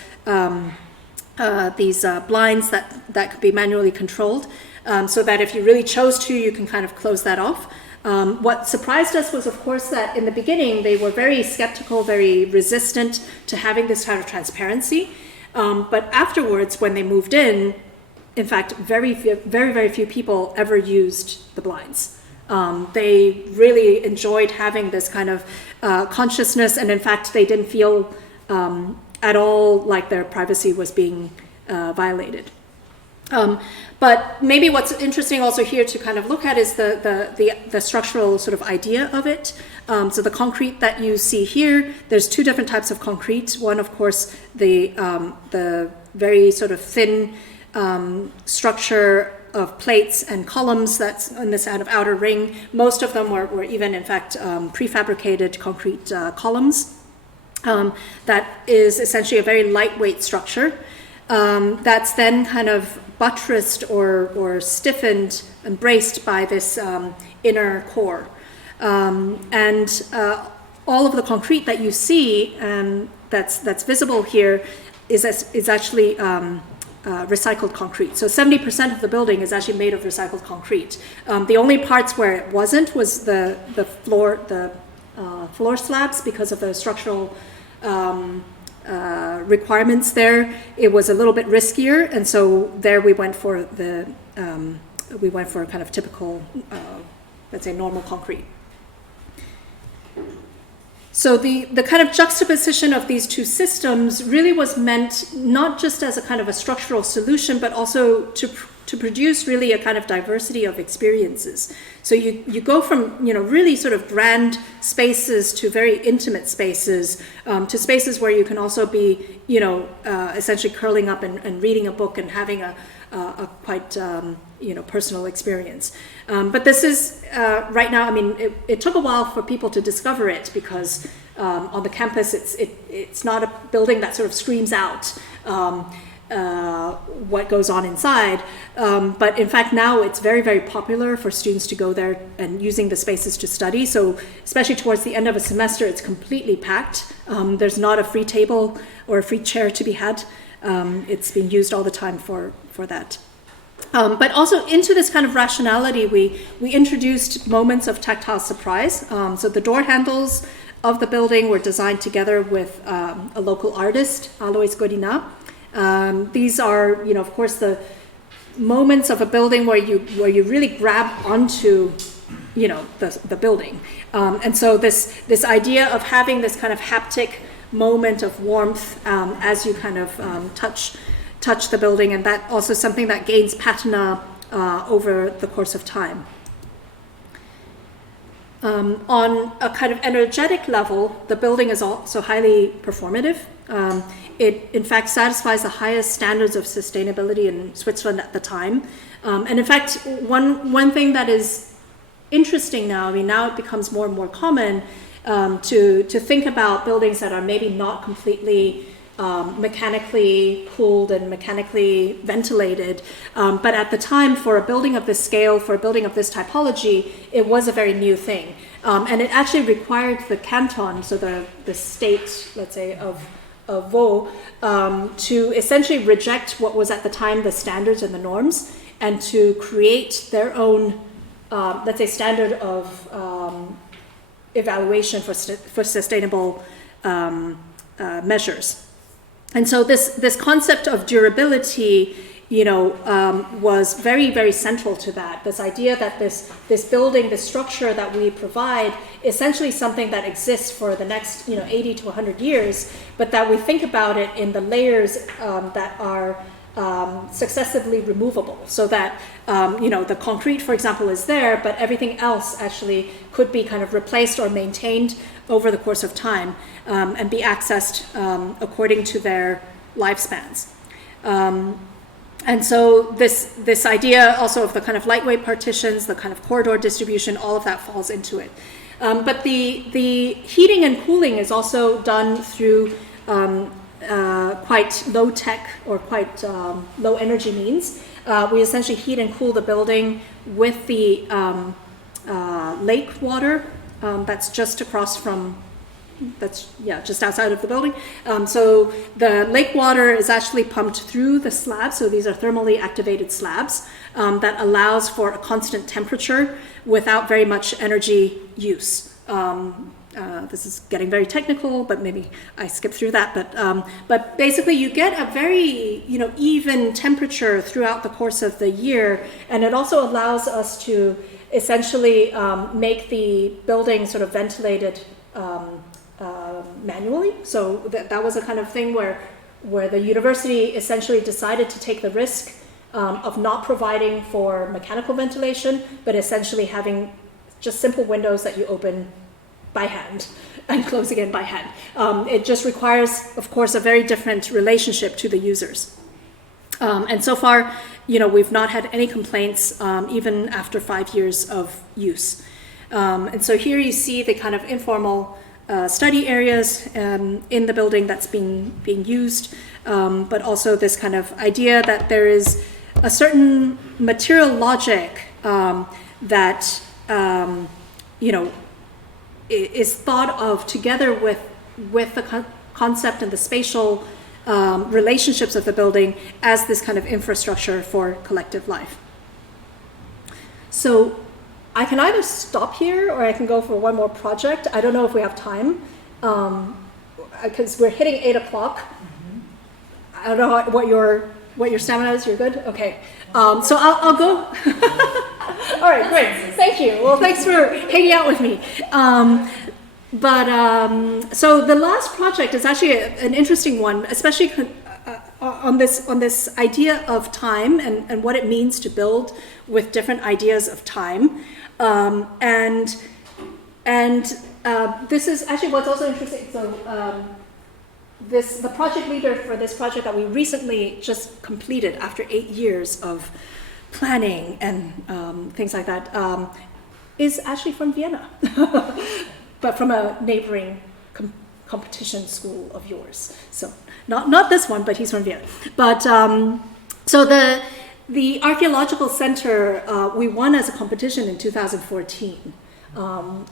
blinds that could be manually controlled, so that if you really chose to, you can kind of close that off. What surprised us was, of course, that in the beginning they were very skeptical, very resistant to having this kind of transparency. But afterwards, when they moved in fact, very few people ever used the blinds. They really enjoyed having this kind of consciousness, and in fact, they didn't feel at all like their privacy was being violated. But maybe what's interesting also here to kind of look at is the structural sort of idea of it. So the concrete that you see here, there's two different types of concrete. One, of course, the very sort of thin structure of plates and columns that's in this kind of outer ring. Most of them were even, in fact, prefabricated concrete columns. That is essentially a very lightweight structure. That's then kind of buttressed or stiffened and braced by this inner core. And all of the concrete that you see that's visible here is actually recycled concrete. So 70% of the building is actually made of recycled concrete. The only parts where it wasn't was the floor slabs, because of the structural requirements there. It was a little bit riskier, and so there we went for kind of typical, let's say, normal concrete. So the kind of juxtaposition of these two systems really was meant not just as a kind of a structural solution, but also to produce really a kind of diversity of experiences. So you go from, really sort of grand spaces to very intimate spaces, to spaces where you can also be, essentially curling up and reading a book and having a quite, personal experience. But this is, right now, I mean, it took a while for people to discover it, because on the campus, it's not a building that sort of screams out what goes on inside. But in fact, now it's very, very popular for students to go there and using the spaces to study. So especially towards the end of a semester, it's completely packed. There's not a free table or a free chair to be had. It's being used all the time for that. But also into this kind of rationality, we introduced moments of tactile surprise. So the door handles of the building were designed together with a local artist, Alois Godina. These are, of course, the moments of a building where you really grab onto, the building. And so this idea of having this kind of haptic moment of warmth as you kind of touch the building, and that also something that gains patina over the course of time. On a kind of energetic level, the building is also highly performative. It, in fact, satisfies the highest standards of sustainability in Switzerland at the time. And in fact, one thing that is interesting now, I mean, now it becomes more and more common to think about buildings that are maybe not completely mechanically cooled and mechanically ventilated. But at the time, for a building of this scale, for a building of this typology, it was a very new thing. And it actually required the canton, so the state, let's say, of Vaud, to essentially reject what was at the time the standards and the norms, and to create their own, let's say, standard of evaluation for sustainable measures. And so this concept of durability, was very, very central to that. This idea that this building, this structure that we provide, essentially something that exists for the next, 80 to 100 years, but that we think about it in the layers that are successively removable, so that the concrete, for example, is there, but everything else actually could be kind of replaced or maintained over the course of time, and be accessed according to their lifespans. And so this idea also of the kind of lightweight partitions, the kind of corridor distribution, all of that falls into it. But the heating and cooling is also done through quite low tech or quite low energy means. We essentially heat and cool the building with the lake water that's just across from that's, yeah, just outside of the building. So the lake water is actually pumped through the slabs. So these are thermally activated slabs that allows for a constant temperature without very much energy use. This is getting very technical, but maybe I skip through that. But basically, you get a very even temperature throughout the course of the year, and it also allows us to essentially make the building sort of ventilated manually. So that was a kind of thing where the university essentially decided to take the risk of not providing for mechanical ventilation, but essentially having just simple windows that you open by hand and close again by hand. It just requires, of course, a very different relationship to the users. And so far, we've not had any complaints, even after 5 years of use. And so here you see the kind of informal study areas in the building that's being used, but also this kind of idea that there is a certain material logic that is thought of together with the concept and the spatial relationships of the building as this kind of infrastructure for collective life. So I can either stop here or I can go for one more project. I don't know if we have time, because we're hitting 8 o'clock. I don't know what your stamina is. You're good? Okay. So I'll go. All right, great. Thank you. Well, thanks for hanging out with me. So the last project is actually an interesting one, especially on this idea of time and what it means to build with different ideas of time. This is actually what's also interesting. So the project leader for this project that we recently just completed after 8 years of planning and things like that is actually from Vienna, but from a neighboring competition school of yours. So not this one, but he's from Vienna. But so the Archaeological Center, we won as a competition in 2014.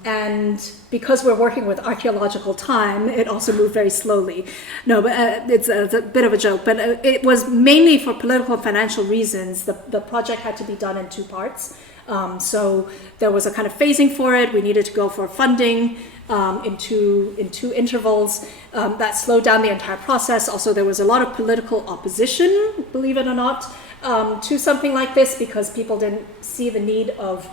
And because we're working with archaeological time, it also moved very slowly. No, but it's a bit of a joke. But it was mainly for political and financial reasons. The project had to be done in 2 parts. So there was a kind of phasing for it. We needed to go for funding in two intervals. That slowed down the entire process. Also, there was a lot of political opposition, believe it or not, to something like this, because people didn't see the need of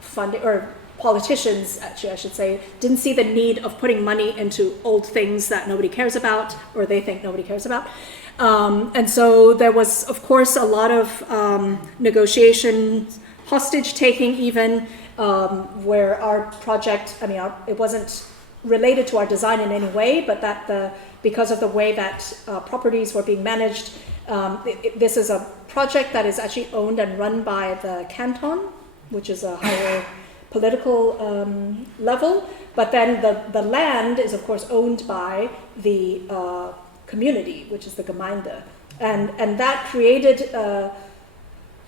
funding, or politicians, actually I should say, didn't see the need of putting money into old things that nobody cares about, or they think nobody cares about. And so there was, of course, a lot of negotiations, hostage taking even, where our project, it wasn't related to our design in any way, but that because of the way that properties were being managed, this is a project that is actually owned and run by the canton, which is a higher political level, but then the land is of course owned by the community, which is the Gemeinde, and that created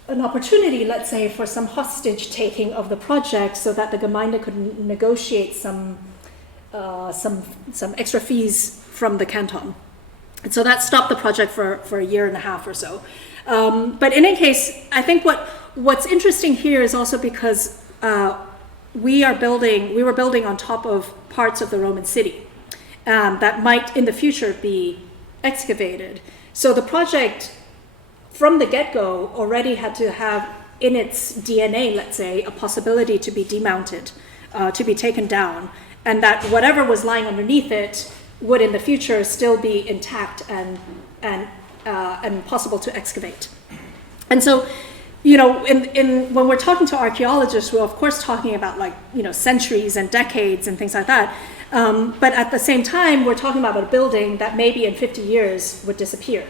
an opportunity, let's say, for some hostage taking of the project, so that the Gemeinde could negotiate some extra fees from the canton, and so that stopped the project for 1.5 years or so. But in any case, I think what's interesting here is also because we were building on top of parts of the Roman city that might in the future be excavated. So the project from the get-go already had to have in its DNA, let's say, a possibility to be demounted, to be taken down, and that whatever was lying underneath it would in the future still be intact and possible to excavate. And so, when we're talking to archaeologists, we're of course talking about centuries and decades and things like that. But at the same time, we're talking about a building that maybe in 50 years would disappear.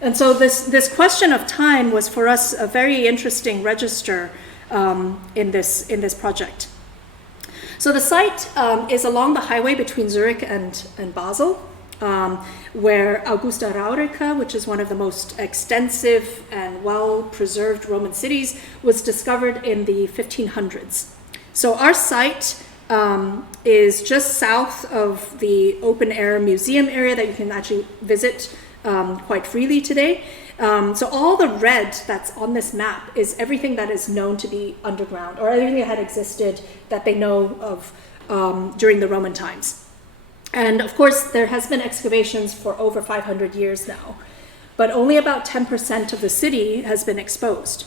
And so this question of time was for us a very interesting register in this project. So the site is along the highway between Zurich and Basel. Where Augusta Raurica, which is one of the most extensive and well-preserved Roman cities, was discovered in the 1500s. So our site is just south of the open air museum area that you can actually visit quite freely today. So all the red that's on this map is everything that is known to be underground, or everything that had existed that they know of during the Roman times. And of course, there has been excavations for over 500 years now, but only about 10% of the city has been exposed.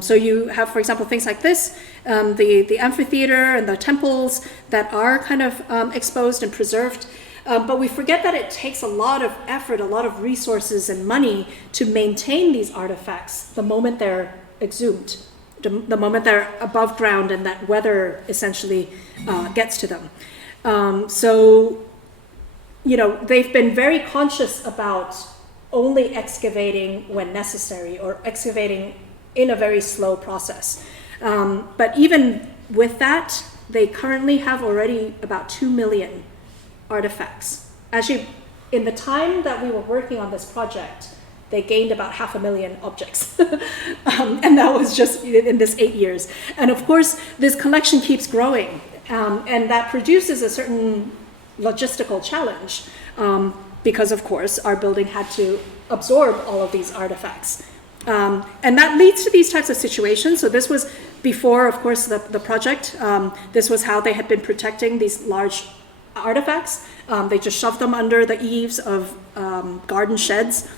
So you have, for example, things like this, the amphitheater and the temples that are kind of exposed and preserved. But we forget that it takes a lot of effort, a lot of resources and money to maintain these artifacts the moment they're exhumed, the moment they're above ground and that weather essentially gets to them. So, you know, they've been very conscious about only excavating when necessary, or excavating in a very slow process. But even with that, they currently have already about 2 million artifacts. Actually, in the time that we were working on this project, they gained about 500,000 objects. And that was just in this 8 years. And of course, this collection keeps growing. And that produces a certain logistical challenge, because of course, our building had to absorb all of these artifacts. And that leads to these types of situations. So this was before, of course, the project. This was how they had been protecting these large artifacts. They just shoved them under the eaves of garden sheds.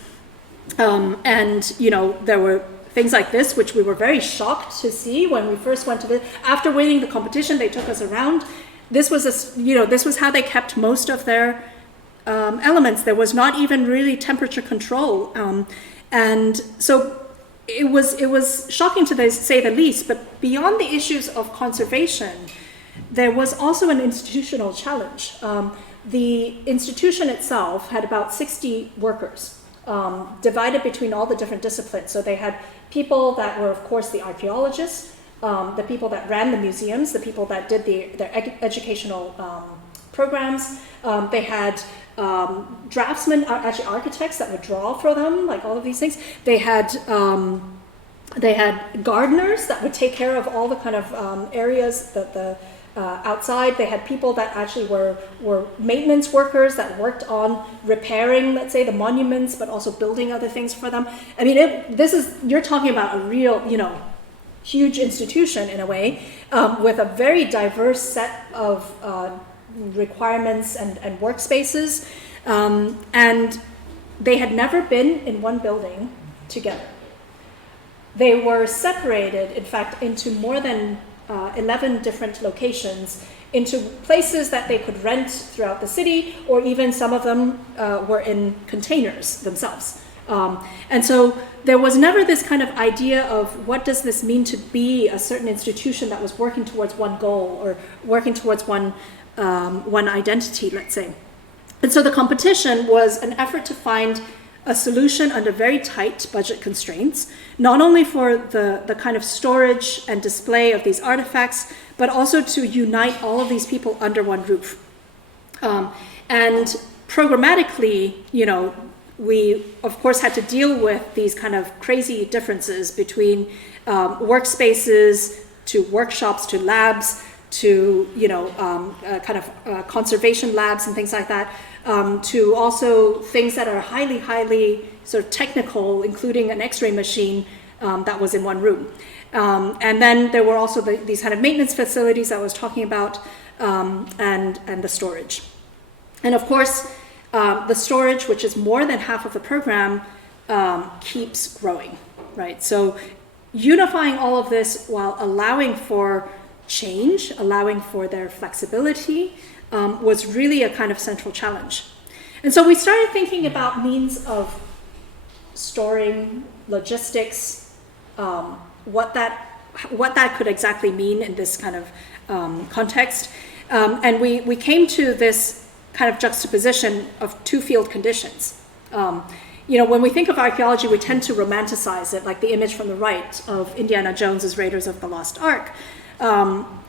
And, you know, there were things like this, which we were very shocked to see when we first went to visit. After winning the competition, they took us around. This was, this was how they kept most of their elements. There was not even really temperature control. And so it was shocking to say the least, but beyond the issues of conservation, there was also an institutional challenge. The institution itself had about 60 workers, divided between all the different disciplines. So they had people that were, of course, the archaeologists, the people that ran the museums, the people that did their educational programs. They had draftsmen, actually architects that would draw for them, like all of these things. They had gardeners that would take care of all the kind of areas that the outside. They had people that actually were maintenance workers that worked on repairing, let's say, the monuments, but also building other things for them. I mean, you're talking about a real, huge institution in a way, with a very diverse set of requirements and workspaces. And they had never been in one building together. They were separated, in fact, into more than 11 different locations, into places that they could rent throughout the city, or even some of them were in containers themselves. And so there was never this kind of idea of what does this mean to be a certain institution that was working towards one goal or working towards one identity, let's say. And so the competition was an effort to find a solution under very tight budget constraints, not only for the kind of storage and display of these artifacts, but also to unite all of these people under one roof. And programmatically, we of course had to deal with these kind of crazy differences between workspaces to workshops to labs to conservation labs and things like that, to also things that are highly sort of technical, including an X-ray machine that was in one room. And then there were also these kind of maintenance facilities that I was talking about, and the storage. And of course, the storage, which is more than half of the program, keeps growing, right? So unifying all of this while allowing for change, allowing for their flexibility, was really a kind of central challenge. And so we started thinking about means of storing, logistics, what that could exactly mean in this kind of context. And we came to this kind of juxtaposition of two field conditions. When we think of archaeology, we tend to romanticize it, like the image from the right of Indiana Jones's Raiders of the Lost Ark.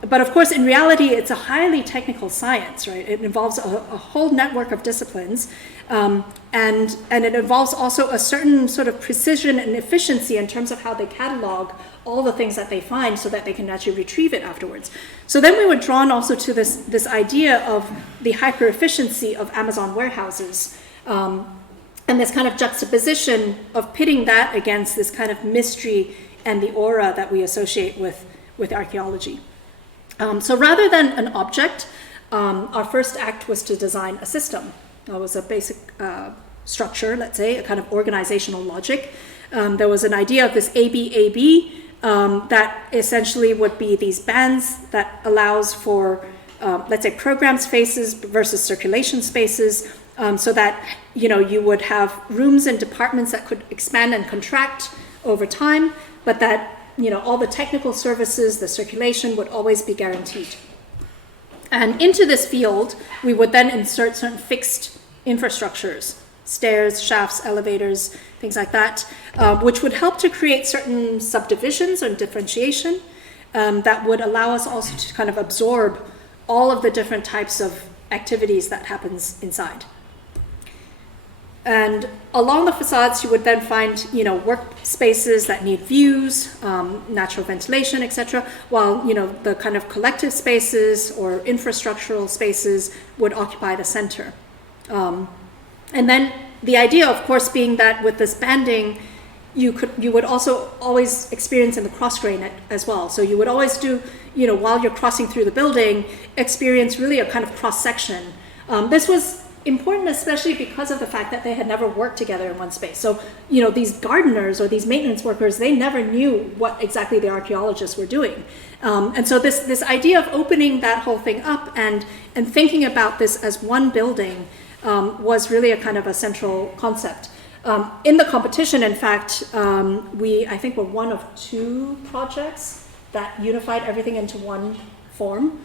But of course, in reality, it's a highly technical science, right? It involves a whole network of disciplines, and it involves also a certain sort of precision and efficiency in terms of how they catalog all the things that they find so that they can actually retrieve it afterwards. So then we were drawn also to this idea of the hyper-efficiency of Amazon warehouses, and this kind of juxtaposition of pitting that against this kind of mystery and the aura that we associate with archaeology. So rather than an object, our first act was to design a system. It was a basic structure, let's say, a kind of organizational logic. There was an idea of this ABAB that essentially would be these bands that allows for, let's say, program spaces versus circulation spaces, so that you would have rooms and departments that could expand and contract over time, but that all the technical services, the circulation would always be guaranteed. And into this field, we would then insert certain fixed infrastructures, stairs, shafts, elevators, things like that, which would help to create certain subdivisions and differentiation that would allow us also to kind of absorb all of the different types of activities that happens inside. And along the facades, you would then find, workspaces that need views, natural ventilation, etc., while, the kind of collective spaces or infrastructural spaces would occupy the center. And then the idea, of course, being that with this banding, you would also always experience in the cross grain as well. So you would always do, while you're crossing through the building, experience really a kind of cross section. This was important, especially because of the fact that they had never worked together in one space. So, these gardeners or these maintenance workers, they never knew what exactly the archaeologists were doing. And so this idea of opening that whole thing up and thinking about this as one building was really a kind of a central concept. In the competition, in fact, I think were one of 2 projects that unified everything into one form.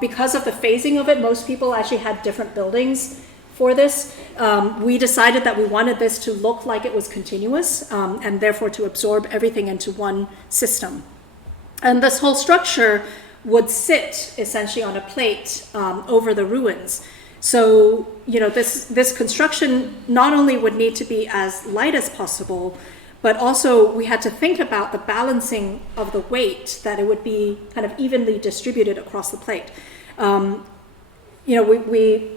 Because of the phasing of it, most people actually had different buildings for this. We decided that we wanted this to look like it was continuous, and therefore to absorb everything into one system. And this whole structure would sit essentially on a plate over the ruins. So, this construction not only would need to be as light as possible, but also we had to think about the balancing of the weight, that it would be kind of evenly distributed across the plate. We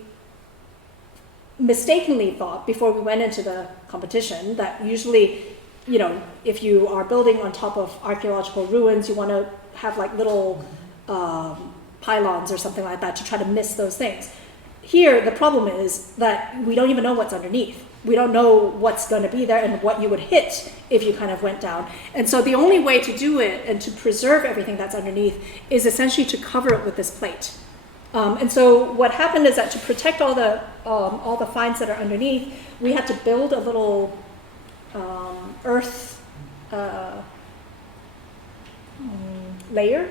mistakenly thought before we went into the competition that usually, if you are building on top of archaeological ruins, you want to have like little pylons or something like that to try to miss those things. Here, the problem is that we don't even know what's underneath. We don't know what's going to be there and what you would hit if you kind of went down. And so the only way to do it and to preserve everything that's underneath is essentially to cover it with this plate. And so what happened is that to protect all the finds that are underneath, we had to build a little earth layer.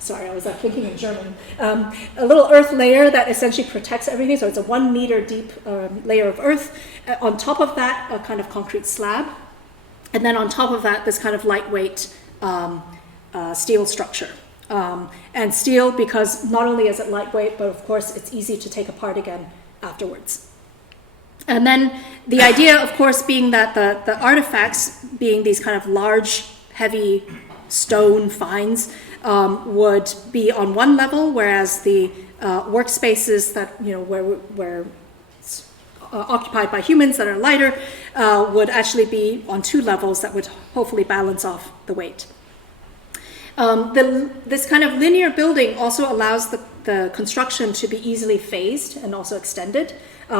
Sorry, I was thinking in German. A little earth layer that essentially protects everything. So it's a 1 meter deep layer of earth. On top of that, a kind of concrete slab. And then on top of that, this kind of lightweight steel structure. And steel, because not only is it lightweight, but of course it's easy to take apart again afterwards. And then the idea, of course, being that the artifacts, being these kind of large, heavy stone finds, would be on one level, whereas the workspaces that where it's occupied by humans that are lighter would actually be on 2 levels that would hopefully balance off the weight. This kind of linear building also allows the construction to be easily phased and also extended.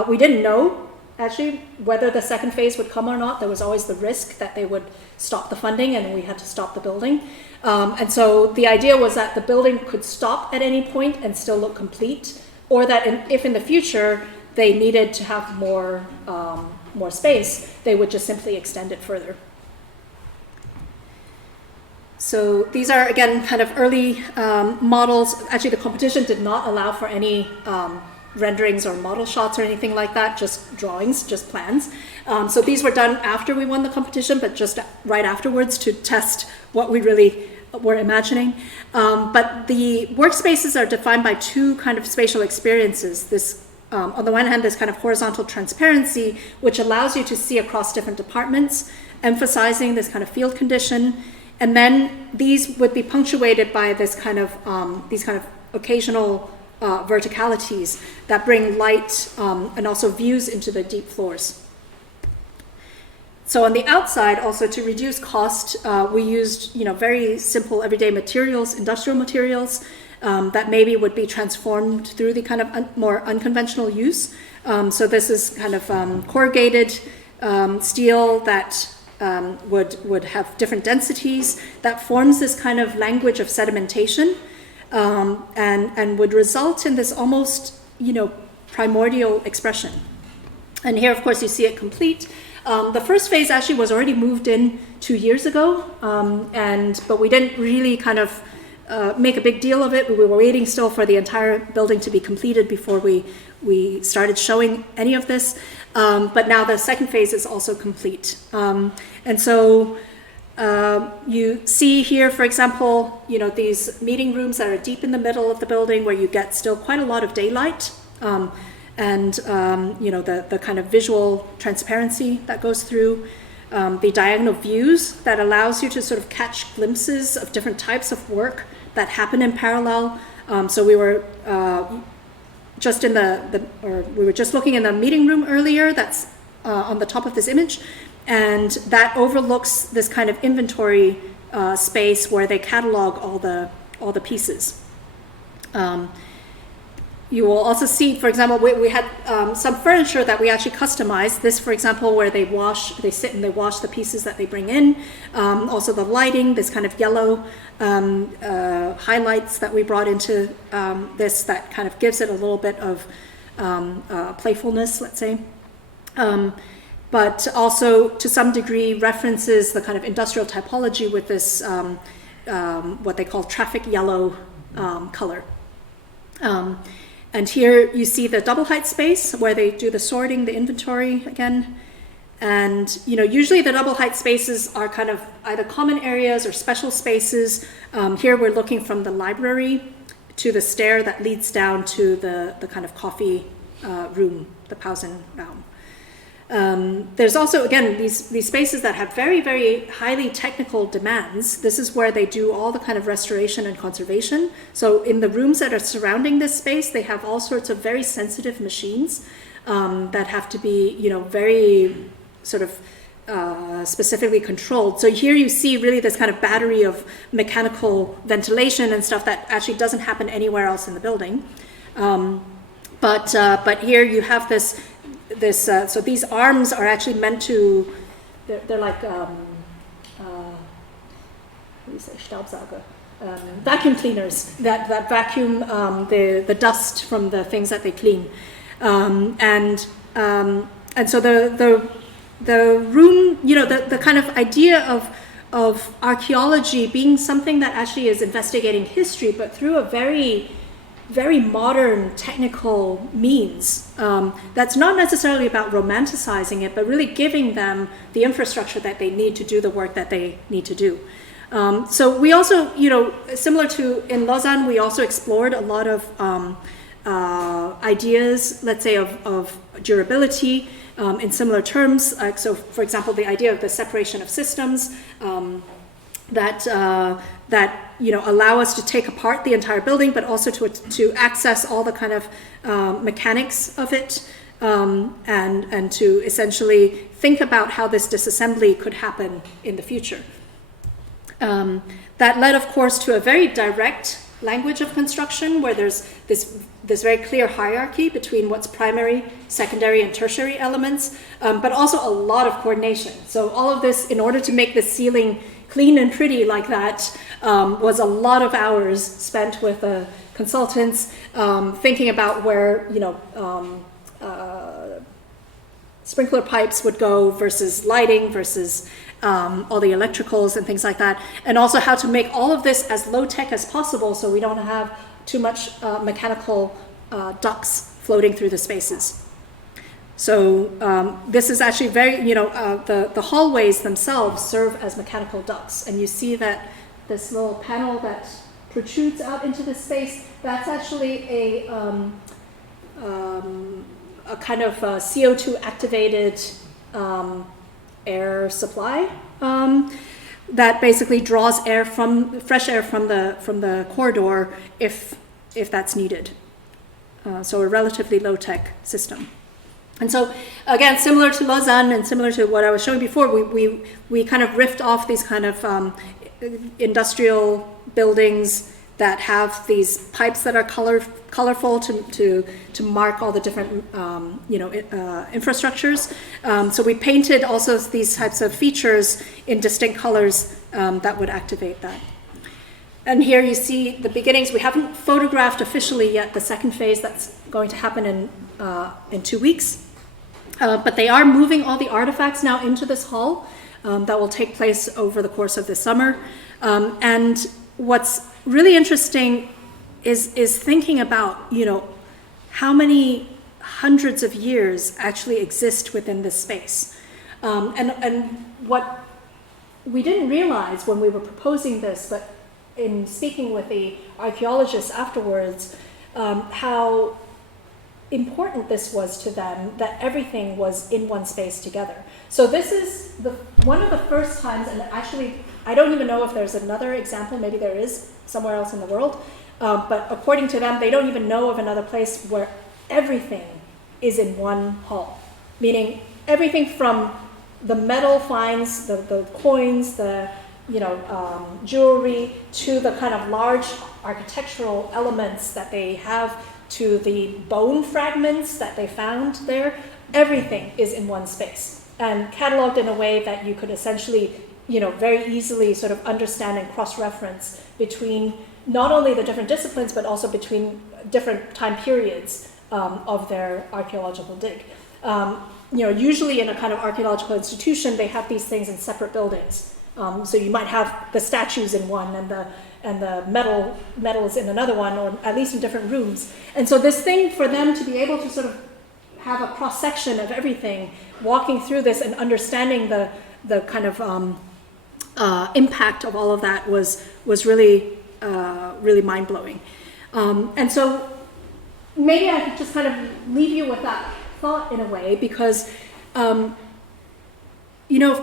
We didn't know actually whether the second phase would come or not. There was always the risk that they would stop the funding and we had to stop the building. And so the idea was that the building could stop at any point and still look complete, or that if in the future they needed to have more space, they would just simply extend it further. So these are, again, kind of early models. Actually, the competition did not allow for any renderings or model shots or anything like that, just drawings, just plans. So these were done after we won the competition, but just right afterwards to test what we really we're imagining. But the workspaces are defined by two kind of spatial experiences. This, on the one hand, this kind of horizontal transparency, which allows you to see across different departments, emphasizing this kind of field condition. And then these would be punctuated by this kind of these kind of occasional verticalities that bring light and also views into the deep floors. So on the outside, also to reduce cost, we used very simple everyday materials, industrial materials that maybe would be transformed through the kind of more unconventional use. So this is kind of corrugated steel that would have different densities that forms this kind of language of sedimentation and would result in this almost primordial expression. And here, of course, you see it complete. The first phase actually was already moved in 2 years ago, but we didn't really kind of make a big deal of it. We were waiting still for the entire building to be completed before we started showing any of this. But now the second phase is also complete. And so you see here, for example, these meeting rooms that are deep in the middle of the building where you get still quite a lot of daylight. And the kind of visual transparency that goes through, the diagonal views that allows you to sort of catch glimpses of different types of work that happen in parallel. So we were just we were just looking in the meeting room earlier. That's on the top of this image, and that overlooks this kind of inventory space where they catalog all the pieces. You will also see, for example, we had some furniture that we actually customized. This, for example, where they sit and they wash the pieces that they bring in. Also the lighting, this kind of yellow highlights that we brought into this that kind of gives it a little bit of playfulness, let's say. But also, to some degree, references the kind of industrial typology with this, what they call traffic yellow color. And here you see the double height space where they do the sorting, the inventory again. And usually the double height spaces are kind of either common areas or special spaces. Here we're looking from the library to the stair that leads down to the kind of coffee room, the Pausenraum. There's also, again, these spaces that have very, very highly technical demands. This is where they do all the kind of restoration and conservation. So in the rooms that are surrounding this space, they have all sorts of very sensitive machines that have to be, very sort of specifically controlled. So here you see really this kind of battery of mechanical ventilation and stuff that actually doesn't happen anywhere else in the building. But here you have this so these arms are actually meant to, they're like, what do you say, Staubsauger, vacuum cleaners that vacuum the dust from the things that they clean. And so the room, the kind of idea of archaeology being something that actually is investigating history, but through a very, very modern technical means. That's not necessarily about romanticizing it, but really giving them the infrastructure that they need to do the work that they need to do. So we also, similar to in Lausanne, we also explored a lot of ideas, let's say, of durability in similar terms. So, for example, the idea of the separation of systems that allow us to take apart the entire building, but also to access all the kind of mechanics of it, and to essentially think about how this disassembly could happen in the future. That led, of course, to a very direct language of construction where there's this very clear hierarchy between what's primary, secondary, and tertiary elements, but also a lot of coordination. So all of this, in order to make the ceiling clean and pretty like that, was a lot of hours spent with consultants thinking about where sprinkler pipes would go versus lighting versus all the electricals and things like that, and also how to make all of this as low tech as possible so we don't have too much mechanical ducts floating through the spaces. So this is actually very, the hallways themselves serve as mechanical ducts, and you see that this little panel that protrudes out into the space, that's actually a kind of CO2 activated air supply that basically draws fresh air from the corridor if that's needed. So a relatively low-tech system. And so, again, similar to Lausanne and similar to what I was showing before, we kind of riffed off these kind of industrial buildings that have these pipes that are colorful to mark all the different infrastructures. So we painted also these types of features in distinct colors that would activate that. And here you see the beginnings. We haven't photographed officially yet the second phase that's going to happen in 2 weeks. But they are moving all the artifacts now into this hall that will take place over the course of the summer. And what's really interesting is thinking about, how many hundreds of years actually exist within this space. And what we didn't realize when we were proposing this, but in speaking with the archaeologists afterwards, how important this was to them that everything was in one space together. So this is one of the first times, and actually I don't even know if there's another example, maybe there is somewhere else in the world, but according to them, they don't even know of another place where everything is in one hall, meaning everything from the metal finds, the coins, the jewelry, to the kind of large architectural elements that they have, to the bone fragments that they found there. Everything is in one space and cataloged in a way that you could essentially, very easily sort of understand and cross-reference between not only the different disciplines, but also between different time periods of their archaeological dig. Usually in a kind of archaeological institution, they have these things in separate buildings. So you might have the statues in one and the metals in another one, or at least in different rooms. And so this thing for them to be able to sort of have a cross-section of everything, walking through this and understanding the kind of impact of all of that was really really mind-blowing. And so maybe I could just kind of leave you with that thought in a way, because of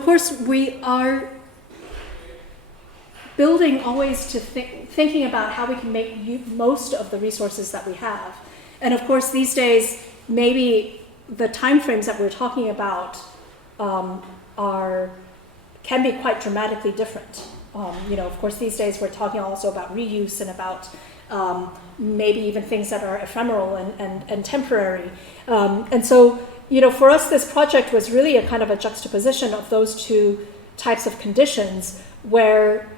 course we are building always to thinking about how we can make most of the resources that we have. And of course these days, maybe the timeframes that we're talking about can be quite dramatically different. Of course these days we're talking also about reuse and about maybe even things that are ephemeral and temporary. And so, for us this project was really a kind of a juxtaposition of those two types of conditions, where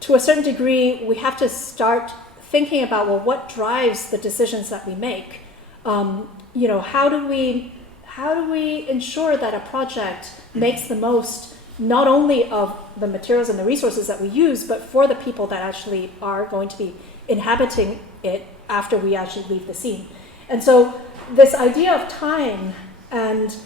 to a certain degree, we have to start thinking about, well, what drives the decisions that we make? How do we ensure that a project makes the most not only of the materials and the resources that we use, but for the people that actually are going to be inhabiting it after we actually leave the scene? And so this idea of time and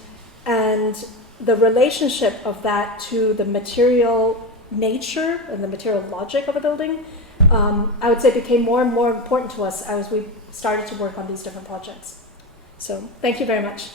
the relationship of that to the material nature and the material logic of a building, I would say became more and more important to us as we started to work on these different projects. So thank you very much.